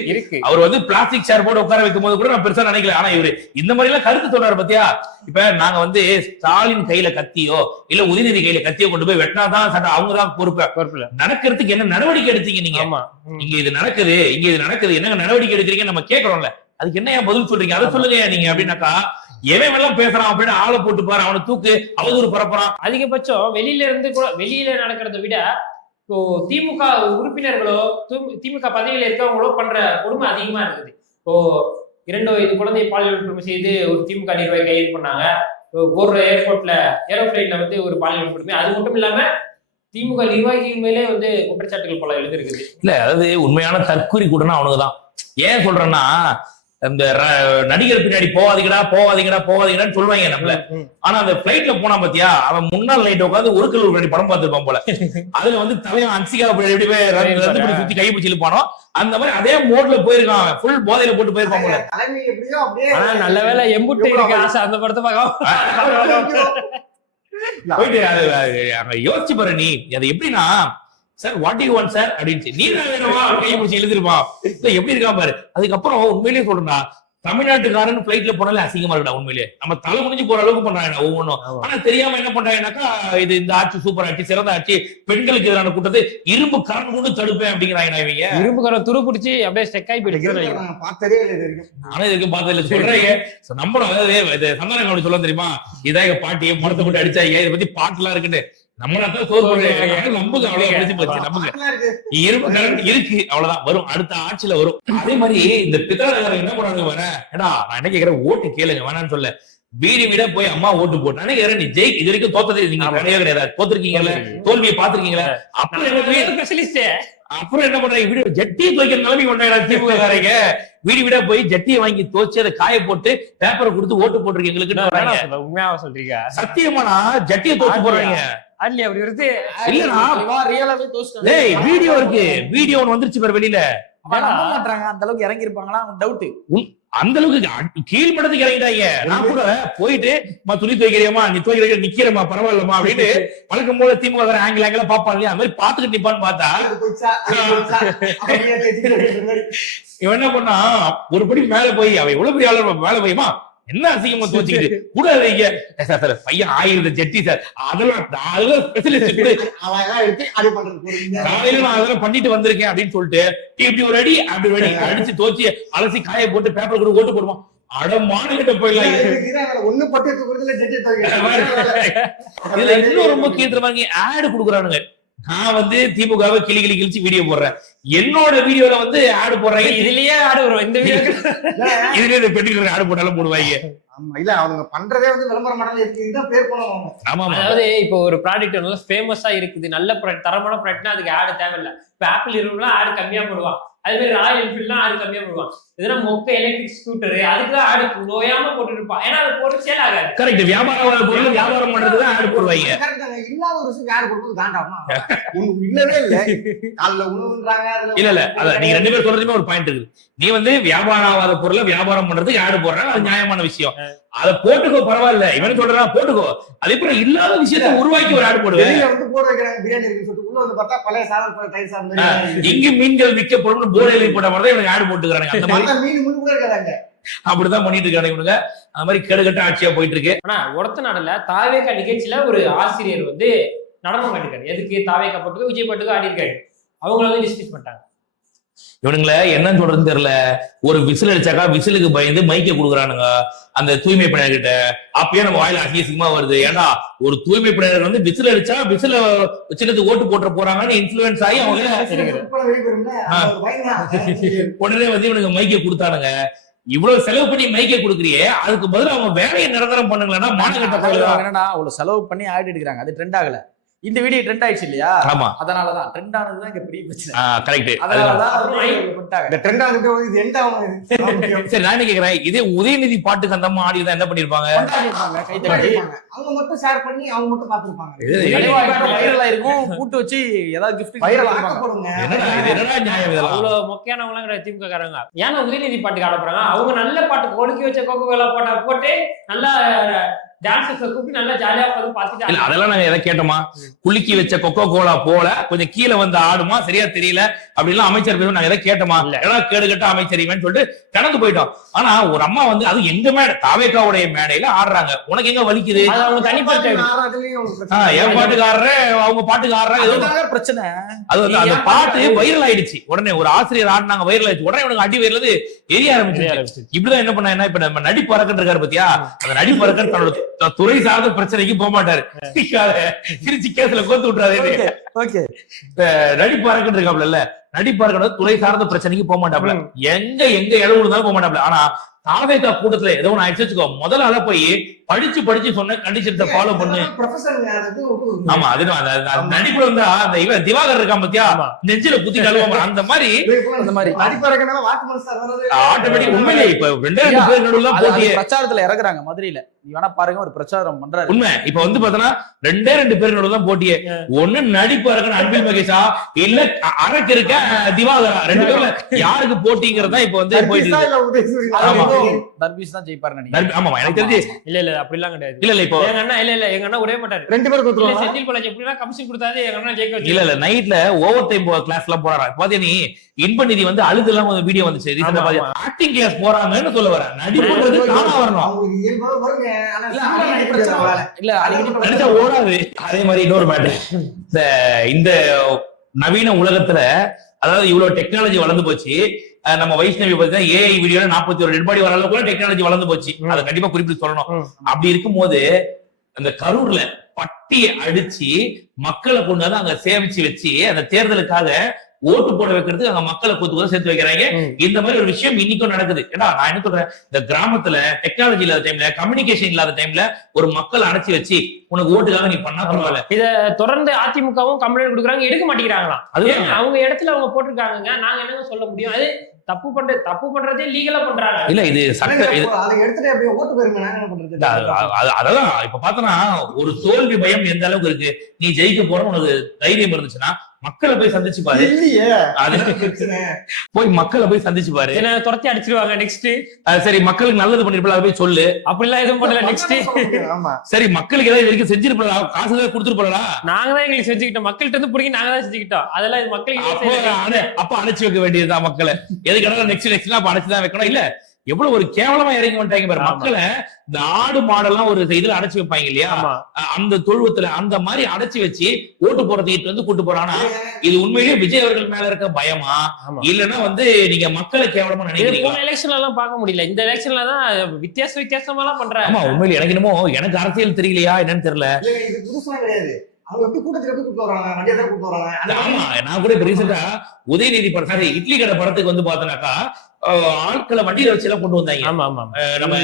அவர் வந்து பிளாஸ்டிக் சேர் போட்டு உட்கார வைக்கும் போது கூட நான் பெருசா நினைக்கல. ஆனா இவரு இந்த மாதிரி எல்லாம் கருத்து சொல்றாரு பாத்தியா. இப்ப நாங்க வந்து ஸ்டாலின் கையில கத்தியோ இல்ல உதயநிதி கையில கத்தியோ கொண்டு போய் வெட்டினாதான் சட்டம், அவங்கதான் பொறுப்பு. நடக்கிறதுக்கு என்ன நடவடிக்கை எடுத்தீங்க நீங்க? இங்க இது நடக்குது, இங்க இது நடக்குது, என்ன நடவடிக்கை எடுக்கிறீங்க நம்ம கேட்கறோம்ல, அதுக்கு என்ன பதில் சொல்றீங்க? அதை சொல்லுங்க நீங்க அப்படின்னாக்கா. எவன் எல்லாம் பேசுறான் அப்படின்னு ஆளை போட்டு பாரு, அவனை தூக்கு, அவதூறு பரப்புறான். அதிகபட்சம் வெளியில இருந்து கூட வெளியில நடக்கிறத விட இப்போ திமுக உறுப்பினர்களோ திமுக பதவியில இருக்கவங்களோ பண்ற கொடுமை அதிகமா இருக்குது. இப்போ 2 வயது குழந்தை பாலியல் வன்கொடுமை செய்து ஒரு திமுக நிர்வாகி கைது பண்ணாங்க. ஒரு ஏர்போர்ட்ல ஏரோப்ளைன்ல வந்து ஒரு பாலியல் வன்கொடுமை. அது மட்டும் இல்லாம திமுக நிர்வாகி மேலே வந்து குற்றச்சாட்டுகள் பல எழுதிருக்குது. இல்ல அதாவது உண்மையான தற்கூரி கூடனா அவனுக்குதான். ஏன் சொல்றேன்னா, இந்த நடிகர் பின்னாடி போவாதீங்கடான்னு சொல்லுவாங்க நம்மள. ஆனா அந்த பிளைட்ல போனா பாத்தியா, அவன் முன்னாள் லைட் உட்காந்து ஒரு கிலோ முன்னாடி படம் பார்த்திருப்பான் போல. அதுல வந்து தலைவன் அன்சிகா எப்படி சுத்தி கை பிடிச்சி இழுப்பானோ அந்த மாதிரி அதே மோட்ல போயிருக்கான். ஃபுல் போதையில போட்டு போயிருப்பான் போல. ஆனா நல்ல வேலை எம்புட்டு இருக்கு ஆசை அந்த படத்தை போயிட்டு யோசிச்சு பாரு நீ. அது எப்படின்னா, sir what you want sir அப்படின்னு நீ வேணுமா கை பிடிச்சி எழுதிருப்பா எப்படி இருக்கா பாரு. அதுக்கப்புறம் உண்மையிலேயே சொல்றா, தமிழ்நாட்டுக்காரன் பிளைட்ல போனாலே அசிங்கமா இருக்கா. உண்மையிலேயே நம்ம தலை முடிஞ்சு போற அளவுக்கு பண்றாங்க ஒவ்வொன்றும். ஆனா தெரியாம என்ன பண்றாங்கன்னாக்கா, இது இந்த ஆட்சி சூப்பர் ஆட்சி, சிறந்த ஆட்சி, பெண்களுக்கு எதிரான கூட்டத்தை இரும்பு கரண் கொண்டு தடுப்பேன் அப்படிங்கிறாங்க. இவங்க இரும்பு கரம் துரு பிடிச்சி அப்படியே ஸ்டெக்காய் போயிட்டு பார்த்ததே இல்லை. ஆனா இதுக்கு பார்த்ததுல சொல்றீங்க நம்மளும் சந்தானம் அப்படி சொல்ல தெரியுமா, இதான் எங்க பாட்டியை மரத்தை போட்டு அடிச்சாங்க, இதை பத்தி பாட்டு எல்லாம் இருக்குன்னு நம்மளாத்தான் சோறு போடுறாங்க. நம்புங்க, அவ்வளவு பிடிச்சு போச்சு. நம்புங்க, இரும்பு கரண்ட் இருக்கு, அவ்வளவுதான் வரும், அடுத்த ஆட்சியில வரும். அதே மாதிரி இந்த பித்தளை என்ன பண்றாங்க வேணா, ஏடா நான் என்ன கேட்கிறேன், ஓட்டு கேளுங்க வேணான்னு சொல்ல, வீடு வீட போய் அம்மா ஓட்டு போட்டு நினைக்கிறேன். நீ ஜெய் இது வரைக்கும் தோத்ததே நீங்க கிடையாது, தோத்துருக்கீங்கல்ல, தோல்வியை பாத்துருக்கீங்களா? அப்புறம் என்ன பண்றாங்க, வீடு ஜட்டியை துவைக்கிற நிலைமை கொண்டாங்க திமுக காரங்க. வீடு வீடா போய் ஜட்டியை வாங்கி துவச்சு அதை காய போட்டு பேப்பரை கொடுத்து ஓட்டு போட்டுருக்கீங்க எங்களுக்கு. உண்மையாவா சொல்றீங்க? சத்தியமானா ஜட்டியை துவச்சு போடுறாங்க. அப்படி வருது வீடியோ இருக்கு, வீடியோ ஒன்று வந்துருச்சு பாரு வெளியில. மாட்டாங்க அந்த அளவுக்கு இறங்கி இருப்பாங்களா டவுட். அந்த அளவுக்கு கீழ்மட்டத்துக்கு இறங்கிட்டாங்க. நான் கூட போயிட்டு துணி துவைக்கிறியமா, நீ துவைக்கிற நிக்கிறமா, பரவாயில்லமா அப்படின்னு வழக்கம் போல திமுக ஆங்கில பாப்பான் இல்லையா, அது மாதிரி பாத்துக்கிட்டு நிப்பான்னு பார்த்தா இவன் என்ன பண்ணா, ஒரு படி மேல போய் அவன் எவ்வளவு பெரிய ஆளு மேல போயுமா, என்ன அசிங்கமா தோச்சிக்கிட்டு கூட பையன் 1000 ஜட்டி சார், அதெல்லாம் ஸ்பெஷலிஸ்ட் கூட காலையில நான் அதெல்லாம் பண்ணிட்டு வந்திருக்கேன் அப்படின்னு சொல்லிட்டு இப்படி ஒரு அடி அப்படி ஒரு அடி அடிச்சு தோச்சி அலசி காய போட்டு பேப்பர் கூட ஓட்டு போடுவான். அடமானுகிட்ட போயிடலாம். இதுல இன்னும் ரொம்ப கீழ்த்தர மாதிரி ஆடு கொடுக்குறானுங்க. நான் வந்து திமுகவை கிழிச்சு வீடியோ போடுறேன், என்னோட வீடியோல வந்து ஆடு போடுறாங்க. இதுலயே ஆடு வரும், இந்த வீடியோ இதுலயே பெண்களுக்கு ஆடு போட்டாலும் போடுவாங்க. ஆமா இல்ல அவங்க பண்றதே வந்து விளம்பரம் மாடல் இருக்கு, இதுதான் பேர் போனவங்க. ஆமா ஆமா அதாவது இப்போ ஒரு ப்ராடக்ட் நல்லா ஃபேமஸா இருக்குது, நல்ல ப்ராடக்ட், தரமான ப்ராடக்ட்னா அதுக்கு ஆடு தேவையில்லை. இப்போ ஆப்பிள் இருக்கலாம் ஆடு கம்மியா போடுவான், அதே மாதிரி ராயல் என்ஃபீல்ட்லாம் ஆடு கம்மியா போடுவான். இதெல்லாம் மொக்க எலக்ட்ரிக் ஸ்கூட்டரு அதுக்குதான் ஆடு நோயாம போட்டு இருப்பான், ஏன்னா அது போட்டு சேல் ஆகாது. கரெக்ட். வியாபாரம் பொருள் வியாபாரம் பண்றதுதான் ஆடு போடுவாங்க. Correct தாங்க. இல்லாத ஒரு விஷயம் யாரு கொடுக்குறது காண்டாமா? உங்களுக்கு இல்லவே இல்ல, காலைல உணவுன்றாங்க, அதுல இல்ல இல்ல அத நீங்க 2 பேர் சொல்றதுமே ஒரு பாயிண்ட் இருக்கு. நீ வந்து வியாபாரம் ஆகாத பொருளை வியாபாரம் பண்றதுக்கு ஆடு போடுறாங்க, அது நியாயமான விஷயம். அதை போட்டுக்கோ, பரவாயில்ல. இவன் சொல்றான் போட்டுக்கோ, அதே போல இல்லாத விஷயத்தை உருவாக்கி ஒரு ஆடு போடுவேன். வெளியில வந்து போட வைக்கிறாங்க பிரியாணி இருக்குன்னு சொல்லிட்டு, உள்ள வந்து பார்த்தா பழைய சாதம் தயிர் சாதம் மாதிரி இங்கு மீன்கள் விற்கப்படும் போர்டு எழுதி போட்ட மாதிரி தான் இவங்க ஆடு போட்டுக்கிறாங்க. அந்த மாதிரி மீன் முன்னு கூட இருக்காங்க. அப்படிதான் பண்ணிட்டு இருக்காங்க இவனுங்க. அந்த மாதிரி கெடுகட்ட ஆட்சியா போயிட்டு இருக்கு. ஆனா ஒருத்த நாடுல தாவேகா நிகழ்ச்சியில ஒரு ஆசிரியர் வந்து நடனம் ஆடிருக்காரு. எதுக்கு தாவேகா பாட்டுக்கு விஜய் பாட்டுக்கு ஆடி இருக்காரு. அவங்கள வந்து டிஸ்கஸ் பண்ணிட்டாங்க. இவனுங்கள என்னன்னு சொல்றதுன்னு தெரியல. ஒரு விசில் அடிச்சாக்கா விசிலுக்கு பயந்து மைக்க கொடுக்குறானுங்க அந்த தூய்மை பணியாளர்கிட்ட. அப்பயே நம்ம வாயில அசிங்கமா வருது. ஏன்னா ஒரு தூய்மை பணியாளர் வந்து விசில் அடிச்சா விசில சின்னது ஓட்டு போட்டு போறாங்கன்னு இன்ஃபுளுன்ஸ் ஆகி அவங்க உடனே வந்து இவனுக்கு மைக்க கொடுத்தானுங்க. இவ்வளவு செலவு பண்ணி மைக்க கொடுக்குறியே, அதுக்கு பதில் அவங்க வேலையை நிரந்தரம் பண்ணுங்களா? மாநகட்ட என்னன்னா அவ்வளவு செலவு பண்ணி ஆடி எடுக்கிறாங்க, அது ட்ரெண்ட் ஆகல. இந்த வீடியோ ட்ரெண்ட் ஆயிடுச்சு இல்லையா? ஆமா, அதனாலதான் ட்ரெண்ட் ஆனதுதான் இங்க பெரிய பிரச்சனை. கரெக்ட். இந்த ட்ரெண்ட் ஆகுது, இது எண்ட் ஆகும். சரி, நான் என்ன கேக்குறேன், இதே உதயநிதி பாட்டுக்கு அந்த அம்மா ஆடி தான் என்ன பண்ணிருப்பாங்க? அவங்க மட்டும் ஷேர் பண்ணி அவங்க மட்டும் பாத்துருப்பாங்க. வைரலா இருக்கும், கூட்டு வச்சு ஏதாவது கிஃப்ட் என்னடா நியாயம் இதெல்லாம்? அவ்வளவு மொக்கையானவங்களாம் கிடையாது திமுக காரங்க. ஏன்னா உதயநிதி பாட்டுக்கு ஆட போறாங்க. அவங்க நல்ல பாட்டு ஒடுக்கி வச்ச கோகோ கோலா பாட்டை போட்டு நல்லா டான்ஸர்ஸ் கூப்பிட்டு நல்லா ஜாலியா பார்த்துட்டு. இல்ல அதெல்லாம் நாங்க எதை கேட்டோமா? குலுக்கி வச்ச கொக்கோ கோலா போல கொஞ்சம் கீழே வந்து ஆடுமா, சரியா தெரியல அப்படிலாம் அமைச்சர் பேரும் நாங்க எதை கேட்டோமா? ஏன்னா கேடுகட்ட அமைச்சர் இவன் சொல்லிட்டு கடந்து போயிட்டோம். ஆனா ஒரு அம்மா வந்து அது எங்க மேடை, தாவேக்காவுடைய மேடையில ஆடுறாங்க, உனக்கு எங்க வலிக்குது? அவங்க தனிப்பட்ட என் பாட்டுக்கு ஆடுற, அவங்க பாட்டுக்கு ஆடுறாங்க, பிரச்சனை. அது வந்து அந்த பாட்டு வைரல் ஆயிடுச்சு. உடனே ஒரு ஆசிரியர் ஆடினாங்க, வைரல் ஆயிடுச்சு. உடனே இவனுக்கு அடி வைரல் எரிய ஆரம்பிச்சு. இப்படிதான் என்ன பண்ணா, இப்ப நம்ம நடிப்பு அரக்கன் இருக்காரு பத்தியா, அந்த நடிப்பு அரக்கன் தன்னோட துறை சார்ந்த பிரச்சனைக்கு போக மாட்டாரு. திருச்சி கேஸ்ல கோத்து விட்டுறாரு. நடிப்பு அரக்கன் இருக்காப்ல, நடிப்பு அரக்கன் துறை சார்ந்த பிரச்சனைக்கு போக மாட்டாப்ல. எங்க இடம் இருந்தாலும் போக மாட்டாப்ல. ஆனா தாவேகா கூட்டத்துல ஏதோ ஒண்ணு ஆயிடுச்சு வச்சுக்கோ, முதல்ல அதை போய் படிச்சு சொன்ன கண்டிஷன்ஸை ஃபாலோ பண்ணு. ஆமா, அது நடிப்புல இருந்தா அந்த இவன் திவாகர் இருக்கான் பத்தியா, நெஞ்சில குத்தி கழுவ அந்த மாதிரி ஆட்டோமேட்டிக். உண்மையிலே இப்ப 2 பேர் நடுவுல போட்டியே பிரச்சாரத்துல இறக்குறாங்க மதுரையில. நீ வேணா பாருங்க, ஒரு பிரச்சாரம் பண்றாரு. உண்மை. இப்ப வந்து பாத்தனா 2 பேர் நடுவுல போட்டியே. ஒண்ணு நடிப்பு அரக்கன் அன்பில் மகேஷா, இல்ல அரக்கு இருக்க திவாகரா. 2 பேர்ல யாருக்கு போட்டிங்கிறதா இப்ப வந்து போயிட்டு தர்பீஸ் தான் ஜெயிப்பாரு நினைக்கிறேன். ஆமா, எனக்கு தெரிஞ்சு இல்ல அப்படிலாம் கிடையாது. இல்ல இப்போ எங்க அண்ணா எங்க அண்ணா ஒரே மாட்டாரு. 2 பேர் கொடுத்துருவாங்க. செந்தில் பாலாஜி எப்படின்னா கமிஷன் கொடுத்தாரு, எங்க அண்ணா ஜெயிக்க வச்சு. இல்ல நைட்ல ஓவர் டைம் கிளாஸ் எல்லாம் போறாங்க பாத்தியா நீ? இன்பநிதி வந்து அழுது எல்லாம் வீடியோ வந்துச்சு ரீசெண்டா பாத்தியா? ஆக்டிங் கிளாஸ் போறாங்கன்னு சொல்ல வரேன். நடிப்புன்றது தானா வரணும். இல்ல நடிச்சா ஓடாது. அதே மாதிரி இன்னொரு மேட்டர், இந்த நவீன உலகத்துல அதாவது இவ்வளவு டெக்னாலஜி வளர்ந்து போச்சு. நம்ம வைஷ்ணவி பார்த்தீங்கன்னா ஏஐ வீடியோல 41 டெட் பாடி வர அளவுக்கு கூட டெக்னாலஜி வளர்ந்து போச்சு. அதை கண்டிப்பா குறிப்பிட்டு சொல்லணும். அப்படி இருக்கும் போது அந்த கரூர்ல பட்டியை அடிச்சு மக்களை கொண்டு வந்து அங்க சேமிச்சு வச்சு அந்த தேர்தலுக்காக ஓட்டு போட வைக்கிறதுக்கு அங்க மக்களை கொத்து சேர்த்து வைக்கிறாங்க. இந்த மாதிரி ஒரு விஷயம் இன்னைக்கும் நடக்குது. ஏன்னா நான் என்ன சொல்றேன், இந்த கிராமத்துல டெக்னாலஜி இல்லாத டைம்ல, கம்யூனிகேஷன் இல்லாத டைம்ல ஒரு மக்கள் அடைச்சி வச்சு உனக்கு ஓட்டுக்காக நீ பண்ணா பரவாயில்ல. இத தொடர்ந்து அதிமுகவும் கம்ப்ளைண்ட் கொடுக்குறாங்க, எடுக்க மாட்டேங்கிறாங்களாம். அது அவங்க இடத்துல அவங்க போட்டிருக்காங்க, நாங்க என்னங்க சொல்ல முடியும்? அது தப்பு பண்றதே லீகலா பண்றாங்க. இல்ல இது சட்ட அதான் இப்ப பாத்தனா ஒரு தோல்வி பயம் எந்த அளவுக்கு இருக்கு. நீ ஜெயிக்க போற உனக்கு தைரியம் இருந்துச்சுன்னா மக்களை போய் சந்திச்சு பாரு. போய் மக்களை போய் சந்திச்சு பாரு. என்ன துரத்தி அடிச்சிருவாங்க நெக்ஸ்ட். சரி, மக்களுக்கு நல்லது பண்ணிருப்பா, அதை போய் சொல்லு. அப்படிலாம் எதுவும் பண்ணல நெக்ஸ்ட். சரி, மக்களுக்கு ஏதாவது வரைக்கும் செஞ்சிருப்பா, காசு ஏதாவது கொடுத்துருப்பா. நாங்க தான் எங்களுக்கு செஞ்சுக்கிட்டோம், மக்கள்கிட்ட இருந்து பிடிக்கி நாங்க தான் செஞ்சுக்கிட்டோம். அதெல்லாம் மக்களுக்கு அப்ப அணைச்சு வைக்க வேண்டியதுதான் மக்களை. எதுக்கு நெக்ஸ்ட் அப்ப அணைச்சுதான் வைக்கணும். இல்ல எவ்வளவு ஒரு கேவலமா இறங்கி வந்துட்டாங்க பாரு மக்களை. இந்த ஆடு மாடெல்லாம் ஒரு இதுல அடைச்சு வைப்பாங்க இல்லையா, அந்த தொழுவத்துல அந்த மாதிரி அடைச்சு வச்சு ஓட்டு போறதுக்கு வந்து கூட்டு போறானா, இது உண்மையிலேயே விஜய் அவர்கள் மேல இருக்க பயமா இல்லன்னா வந்து நீங்க மக்களை கேவலமா நினைக்கிறீங்க? எலெக்ஷன்ல எல்லாம் பார்க்க முடியல, இந்த எலெக்ஷன்ல தான் வித்தியாசமா எல்லாம் பண்றாங்க. ஆமா, உண்மையில எனக்கு என்னமோ எனக்கு அரசியல் தெரியலையா என்னன்னு தெரியல. ஆமா, நான் கூட இப்ப ரீசெண்டா உதயநிதி படம் இட்லி கடை படத்துக்கு வந்து பாத்தனாக்கா ஆட்களை வண்டியில வச்சு எல்லாம் கொண்டு வந்தாங்க. ஆமா ஆமா நம்ம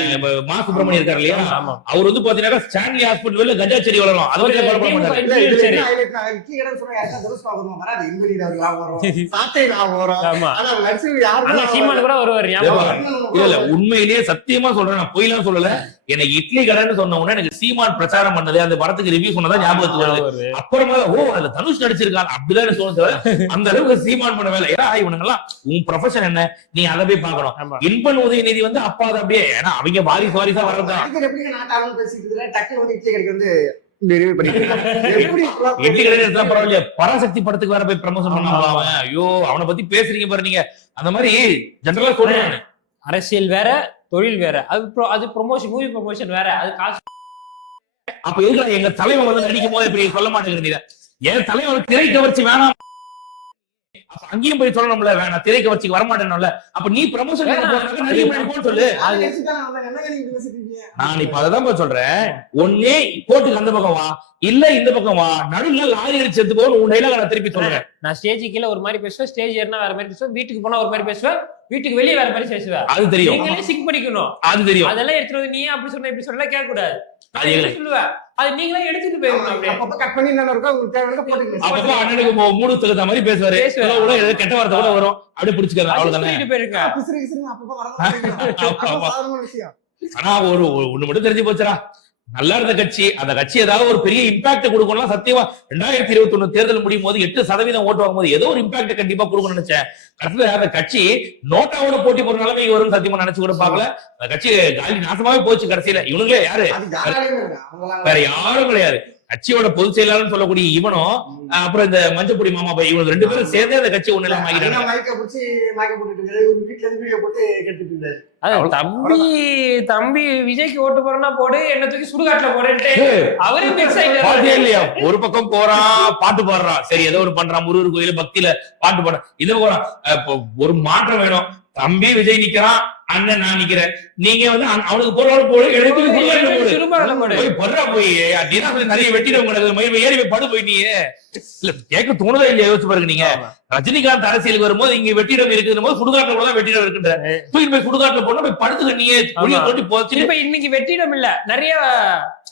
மா சுப்பிரமணியம் இருக்காரு இல்லையா, ஆமா அவர் வந்து பாத்தீங்கன்னா ஸ்டான்லி ஹாஸ்பிட்டல்ல கஜா செடி வளரும், அதை வச்சு கொலை பண்ணாரு. இல்ல, இதுல என்ன highlight னா, இட்லி கடைன்னு சொன்னா யாருக்கா தனுஷ்கா வருமா? வராது. இன்பநிதி அவர் ஞாபகம் வரும். சாட்டை ஞாபகம் வரும். ஆமா ஆனா நடிச்சவங்க யாருமே ஆனா சீமான் கூட வருவார் ஞாபகம். இல்ல இல்ல உண்மையிலேயே சத்தியமா சொல்றேன், நான் பொய்லாம் சொல்லல. எனக்கு இட்லி கடைன்னு சொன்ன உடனே எனக்கு சீமான் பிரச்சாரம் பண்ணது, அந்த படத்துக்கு ரிவ்யூ சொன்னதா ஞாபகத்துக்கு வருது. அப்புறமா அதுல தனுஷ் நடிச்சிருக்காங்க அப்படிதான் சொன்னது. அந்த அளவுக்கு சீமான் பண்ண வேலை. ஏன்னா இவனுங்க எல்லாம் உன் ப்ரொஃபஷன் என்ன, நீ அதை போய் பார்க்கணும். இன்பன் உதயநிதி வந்து அப்பா அதை அப்படியே, ஏன்னா அவங்க வாரிசா வர்றதுதான். எப்படிங்க நாட்டாளு பேசிட்டு இருக்கல, டக்கு வந்து இட்லி கடைக்கு வந்து ரிவ்யூ பண்ணிட்டு எப்படி இட்லி கடை எடுத்தா பரவாயில்ல, பராசக்தி படத்துக்கு வேற போய் ப்ரமோஷன் பண்ணாங்களா அவன். ஐயோ அவனை பத்தி பேசுறீங்க பாரு நீங்க. அந்த மாதிரி ஜெனரலா சொல்றேன், அரசியல் வேற தொழில் வேற, அது ப்ரொமோஷன், மூவி ப்ரொமோஷன் வேற, அது காசு. அப்ப எதுக்கு எங்க தலைவன் வந்து நடிக்கும் போது இப்படி சொல்ல மாட்டேங்கிறீங்க? என் தலைவன் திரை கவர்ச்சி வேணாம், அங்கேயும் போய் சொல்லணும்ல, வேணாம் திரை கவர்ச்சிக்கு வரமாட்டேன்ல. அப்ப நீ ப்ரமோஷன் சொல்லு. நான் இப்ப அதான் சொல்றேன், ஒன்னே கோட்டுக்கு அந்த பக்கம் வா, இல்ல இந்த பக்கம் வா, நடுவுல லாரி அடிச்சு போன்னு உன் டைலாக நான் திருப்பி சொல்றேன். நான் ஸ்டேஜ் கீழ ஒரு மாதிரி பேசுவேன், ஸ்டேஜ் ஏறினா வேற மாதிரி பேசுவேன், வீட்டுக்கு போனா ஒரு மாதிரி பேசுவேன், வீட்டுக்கு வெளியே வேற மாதிரி பேசுவேன். அது தெரியும், நீங்களே சிங்க் பண்ணிக்கணும். அது தெரியும். அதெல்லாம் எடுத்துட்டு வந்து நீ அப்படி சொன்ன இப்படி சொல்ல கேட்க கூடாது. அது சொல்லுவேன், அது நீங்களே எடுத்துட்டு போயிருக்கணும். அப்படியே அப்பப்ப கட் பண்ணி என்ன இருக்கோ உங்களுக்கு தேவையான போட்டுக்கணும். அப்பப்ப அண்ணனுக்கு மூடு தகுந்த மாதிரி பேசுவாரு, கெட்ட வார்த்தை கூட வரும், அப்படியே பிடிச்சுக்கிறது, அவ்வளவுதானே. போயிருக்கேன் அப்பப்ப வரதான் விஷயம். ஆனா ஒண்ணு மட்டும் தெரிஞ்சு போச்சுடா, நல்லா இருந்த கட்சி, அந்த கட்சி ஏதாவது ஒரு பெரிய இம்பாக்ட் கொடுக்கணும். சத்தியமா 2021 தேர்தல் முடியும் போது 8% ஓட்டு வாங்கும் போது ஏதோ ஒரு இம்பாக்ட் கண்டிப்பா கொடுக்கணும்னு நினைச்சேன். கடைசியில அந்த கட்சி நோட்டாவோட போட்டி போற நிலைமைக்கு வரும் சத்தியமா நினைச்சு கூட பாக்கல. அந்த கட்சி காலி நாசமாவே போச்சு. கடைசியில இவனுங்களே யாரு, வேற யாரும் கிடையாது. கட்சியோட பொதுச் செயலாளர் சொல்லக்கூடிய இவனும் அப்புறம் இந்த மஞ்சப்பொடி மாமா பை, இவங்க 2 பேரும் சேர்ந்தே அந்த கட்சி ஒண்ணு இல்லாம தம்பி விஜய்க்கு ஓட்டு போறேன்னா போடு, என்ன தூக்கி சுடுகாட்டுல போடுன்ட்டு அவரே இல்லையா. ஒரு பக்கம் போறான் பாட்டு பாடுறான், சரி ஏதோ ஒரு பண்றான், முருகர் கோயில பக்தியில பாட்டு பாடுறான். இது போறான், ஒரு மாற்றம் வேணும். தம்பி விஜய் நிக்கிறான், அண்ணன் நான் நிக்கிறேன், நீங்க வந்து அவனுக்கு போறாரு போடு, எடுத்து படுறா போய் நிறைய வெட்டிடுவோம் ஏறி படு போய். நீ இல்ல கேட்க தோணுதா இல்லையா, யோசிச்சு பாருங்க. நீங்க ரஜினிகாந்த் அரசியலுக்கு வரும்போது இங்க வெற்றிடம் இருக்குது போது சுடுகாட்டுல கூட தான் வெற்றிடம் இருக்குன்ற தூக்கி போய் சுடுகாட்டுல போனா போய் படுத்துக்க நீயே கொண்டு போச்சு. இப்ப இன்னைக்கு வெற்றிடம் இல்ல, நிறைய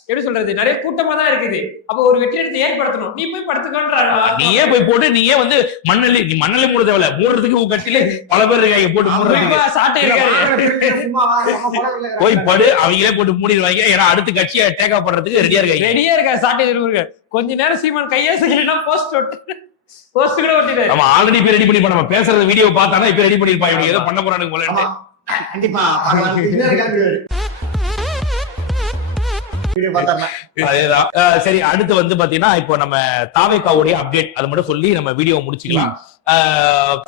எப்படி சொல்றது, நிறைய கூட்டமா தான் இருக்குது. அப்ப ஒரு வெற்றிடத்தை ஏற்படுத்தணும், நீ போய் படுத்துக்கன்றாங்க. நீயே போய் போட்டு, நீயே வந்து நீ மண்ணல்லி மூட தேவையில்ல, மூடுறதுக்கு உன் கட்சியில பல பேர் இருக்காங்க போட்டு மூடுறதுக்கு. சாட்டை இருக்காரு போய் படு, அவங்களே போட்டு மூடிடுவாங்க. ஏன்னா அடுத்த கட்சியை டேக் ஆஃப் பண்றதுக்கு ரெடியா இருக்கா சாட்டை இருக்கு. கொஞ்ச நேரம் சீமான் கையேசலாம் போஸ்ட் கூட ஒட்டிடு. நம்ம ஆல்ரெடி இப்ப ரெடி பண்ணி நம்ம பேசுறது வீடியோ பார்த்தானா இப்ப ரெடி பண்ணிருப்பாங்க, ஏதோ பண்ண போறானுங்க போல. கண்டிப்பா அதேதான். சரி, அடுத்து வந்து பாத்தீங்கன்னா இப்போ நம்ம தாவேகாவுடைய அப்டேட் அதை மட்டும் சொல்லி நம்ம வீடியோ முடிச்சுக்கலாம்.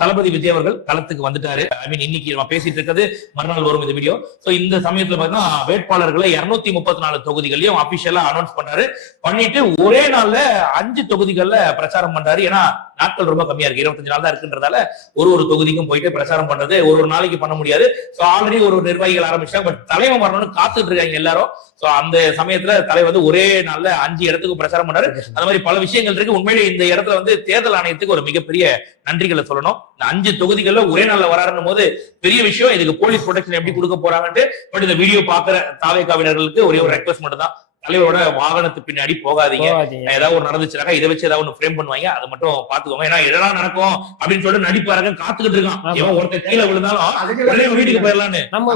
தளபதி விஜய் அவர்கள் களத்துக்கு வந்துட்டாரு. ஐ மீன் இன்னைக்கு நம்ம பேசிட்டு இருக்கிறது மறுநாள் வரும் இந்த வீடியோ. சோ இந்த சமயத்துல பாத்தீங்கன்னா வேட்பாளர்களை 234 தொகுதிகளையும் அபிஷியலா அனௌன்ஸ் பண்ணாரு. பண்ணிட்டு ஒரே நாள்ல 5 தொகுதிகள்ல பிரச்சாரம் பண்றாரு. ஏன்னா நாட்கள் ரொம்ப கம்மியா இருக்கு, 25 நாள் தான் இருக்குன்றதால ஒரு தொகுதிக்கும் போயிட்டு பிரச்சாரம் பண்றது ஒரு நாளைக்கு பண்ண முடியாது. சோ ஆல்ரெடி ஒரு நிர்வாகிகள் ஆரம்பிச்சாங்க, பட் தலைவன் வரணும்னு காத்துட்டு இருக்காங்க எல்லாரும். சோ அந்த சமயத்துல தலைவர் வந்து ஒரே நாள்ல 5 இடத்துக்கு பிரச்சாரம் பண்ணாரு. அந்த மாதிரி பல விஷயங்கள் இருக்கு. உண்மையிலே இந்த இடத்துல வந்து தேர்தல் ஆணையத்துக்கு ஒரு மிகப்பெரிய நன்றிகளை சொல்லணும். 5 தொகுதிகள்ல ஒரே நாள்ல வராருன்னு போது பெரிய விஷயம். இதுக்கு போலீஸ் ப்ரொடெக்ஷன் எப்படி கொடுக்க போறாங்கன்ட்டு பட் இந்த வீடியோ பாக்குற தாவேகாவினர்களுக்கு ஒரே ஒரு ரெக்வஸ்ட் மட்டும் தான், தலைவரோட வாகனத்து பின்னாடி போகாதீங்க. ஏதாவது ஒரு நடந்துச்சுனாக்கா இதை வச்சு ஏதாவது ஒன்று ஃப்ரேம் பண்ணுவாங்க, அது மட்டும் பாத்துக்கோங்க. ஏன்னா இதெல்லாம் நடக்கும் அப்படின்னு சொல்லிட்டு நடிப்பாருங்க காத்துக்கிட்டு இருக்கான். இவன் ஒருத்தர் கீழே விழுந்தாலும் வீட்டுக்கு போயிடலான்னு. நம்ம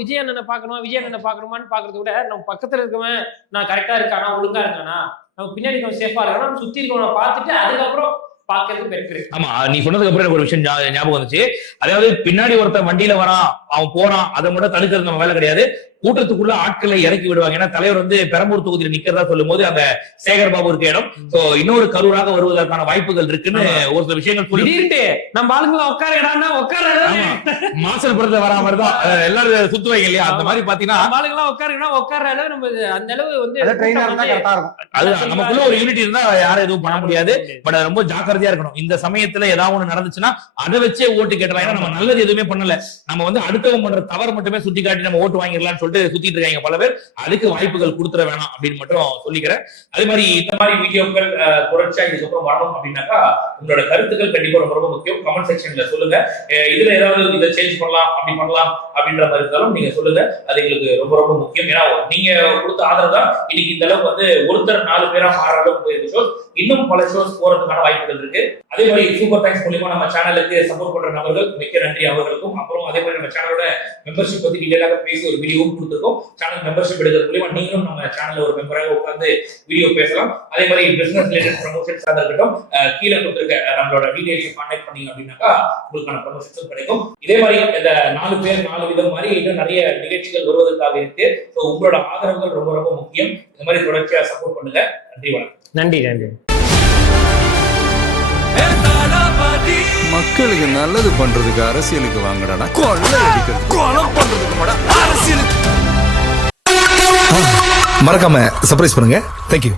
விஜய் அண்ணனை பாக்கணும், விஜய் அண்ணனை பாக்கணுமான்னு பாக்குறத விட நம்ம பக்கத்துல இருக்கவன் நான் கரெக்டா இருக்கானா, ஒழுங்கா இருக்கானா, நம்ம பின்னாடி இருக்கவன் சேஃபா இருக்கானா, நம்ம சுத்தி இருக்கவனை பார்த்துட்டு அதுக்கப்புறம் பாக்குறது பெருசு. ஆமா, நீ சொன்னதுக்கு அப்புறம் எனக்கு ஒரு விஷயம் ஞாபகம் வந்துச்சு. அதாவது பின்னாடி ஒருத்தன் வண்டியில வரான், அவன் போறான், அதை மட்டும் தடுக்கிறது நம்ம வேலை கிடையாது. கூட்டத்துக்குள்ள ஆட்களை இறக்கி விடுவாங்க. ஏன்னா தலைவர் வந்து பெரம்பூர் தொகுதியில் நிக்கிறதா சொல்லும் போது அந்த சேகர் பாபு இருக்க இடம் இன்னொரு கரூராக வருவதற்கான வாய்ப்புகள் இருக்குன்னு ஒரு சில விஷயங்கள் சொல்லிட்டு நம்ம ஆளுங்களா உட்காரடான்னா உட்கார மாசல் புறத்துல வரா மாதிரிதான் எல்லாரும் சுத்துவாங்க இல்லையா. அந்த மாதிரி பாத்தீங்கன்னா ஆளுங்களா உட்காருங்கன்னா உட்கார அளவு நம்ம அந்த அளவு வந்து அது நமக்குள்ள ஒரு யூனிட்டி இருந்தா யாரும் எதுவும் பண்ண முடியாது. பட் ரொம்ப ஜாக்கிரதையா இருக்கணும். இந்த சமயத்துல ஏதாவது ஒண்ணு நடந்துச்சுன்னா அதை வச்சே ஓட்டு கேட்டலாம். ஏன்னா நம்ம நல்லது எதுவுமே பண்ணல, நம்ம வந்து அடுத்தவங்க பண்ற தவறு மட்டுமே சுட்டி காட்டி நம்ம ஓட்டு வாங்கிடலாம்னு சொல்லிட்டு சுத்திட்டு இருக்காங்க பல பேர். அதுக்கு வாய்ப்புகள் கொடுத்துட வேணாம் அப்படின்னு மட்டும் சொல்லிக்கிறேன். அதே மாதிரி இந்த மாதிரி வீடியோக்கள் தொடர்ச்சியா இதுக்கப்புறம் வரணும் அப்படின்னாக்கா உங்களோட கருத்துக்கள் கண்டிப்பா ரொம்ப ரொம்ப முக்கியம். கமெண்ட் செக்ஷன்ல சொல்லுங்க. இதுல ஏதாவது இதை சேஞ்ச் பண்ணலாம் அப்படி பண்ணலாம் அப்படின்ற மாதிரி இருந்தாலும் நீங்க சொல்லுங்க. அது எங்களுக்கு ரொம்ப ரொம்ப முக்கியம். ஏன்னா நீங்க கொடுத்த ஆதரவு தான் இன்னைக்கு இந்த அளவுக்கு வந்து ஒருத்தர் 4 பேரா மாற அளவுக்கு போயிருக்கு ஷோஸ். இன்னும் பல ஷோஸ் போறதுக்கான வாய்ப்புகள் இருக்கு. அதே மாதிரி சூப்பர் தேங்க்ஸ் மூலியமா நம்ம சேனலுக்கு சப்போர்ட் பண்ற நபர்கள் மிக்க நன்றி அவர்களுக்கும். அப்புறம் அதே மாதிரி நம்ம சேனலோட மெம்பர்ஷிப் பத்தி டீடைலாக பேசி ஒரு வீடியோவும் கொடுத்துருக்கோம். சேனல் மெம்பர்ஷிப் எடுக்கிறது மூலியமா நீங்களும் நம்ம சேனல்ல ஒரு மெம்பராக உட்கார்ந்து வீடியோ பேசலாம். அதே மாதிரி பிசினஸ் ரிலேட்டட் ப்ரமோஷன்ஸாக இருக்கட்டும், கீழே கொடுத்துருக்க நம்மளோட டீடைல்ஸ் கான்டாக்ட் பண்ணீங்க அப்படின்னாக்கா உங்களுக்கான ப்ரமோஷன்ஸும் கிடைக்கும். இதே மாதிரி இந்த 4 பேர் 4 விதம் மாதிரி இன்னும் நிறைய நிகழ்ச்சிகள் வருவதற்காக இருக்கு. ஸோ உங்களோட ஆதரவுகள் ரொம்ப ரொம்ப முக்கியம். இந்த மாதிரி தொடர்ச்சியா சப்போர்ட் பண்ணுங்க. நன்றி, வணக்கம். நன்றி நன்றி. மக்களுக்கு நல்லது பண்றதுக்கு அரசியலுக்கு வாங்கடா, கொள்ளை அடிக்கிறது கொலை பண்றதுக்கு அரசியலுக்கு. மறக்காம சர்ப்ரைஸ் பண்ணுங்க. தேங்க்யூ.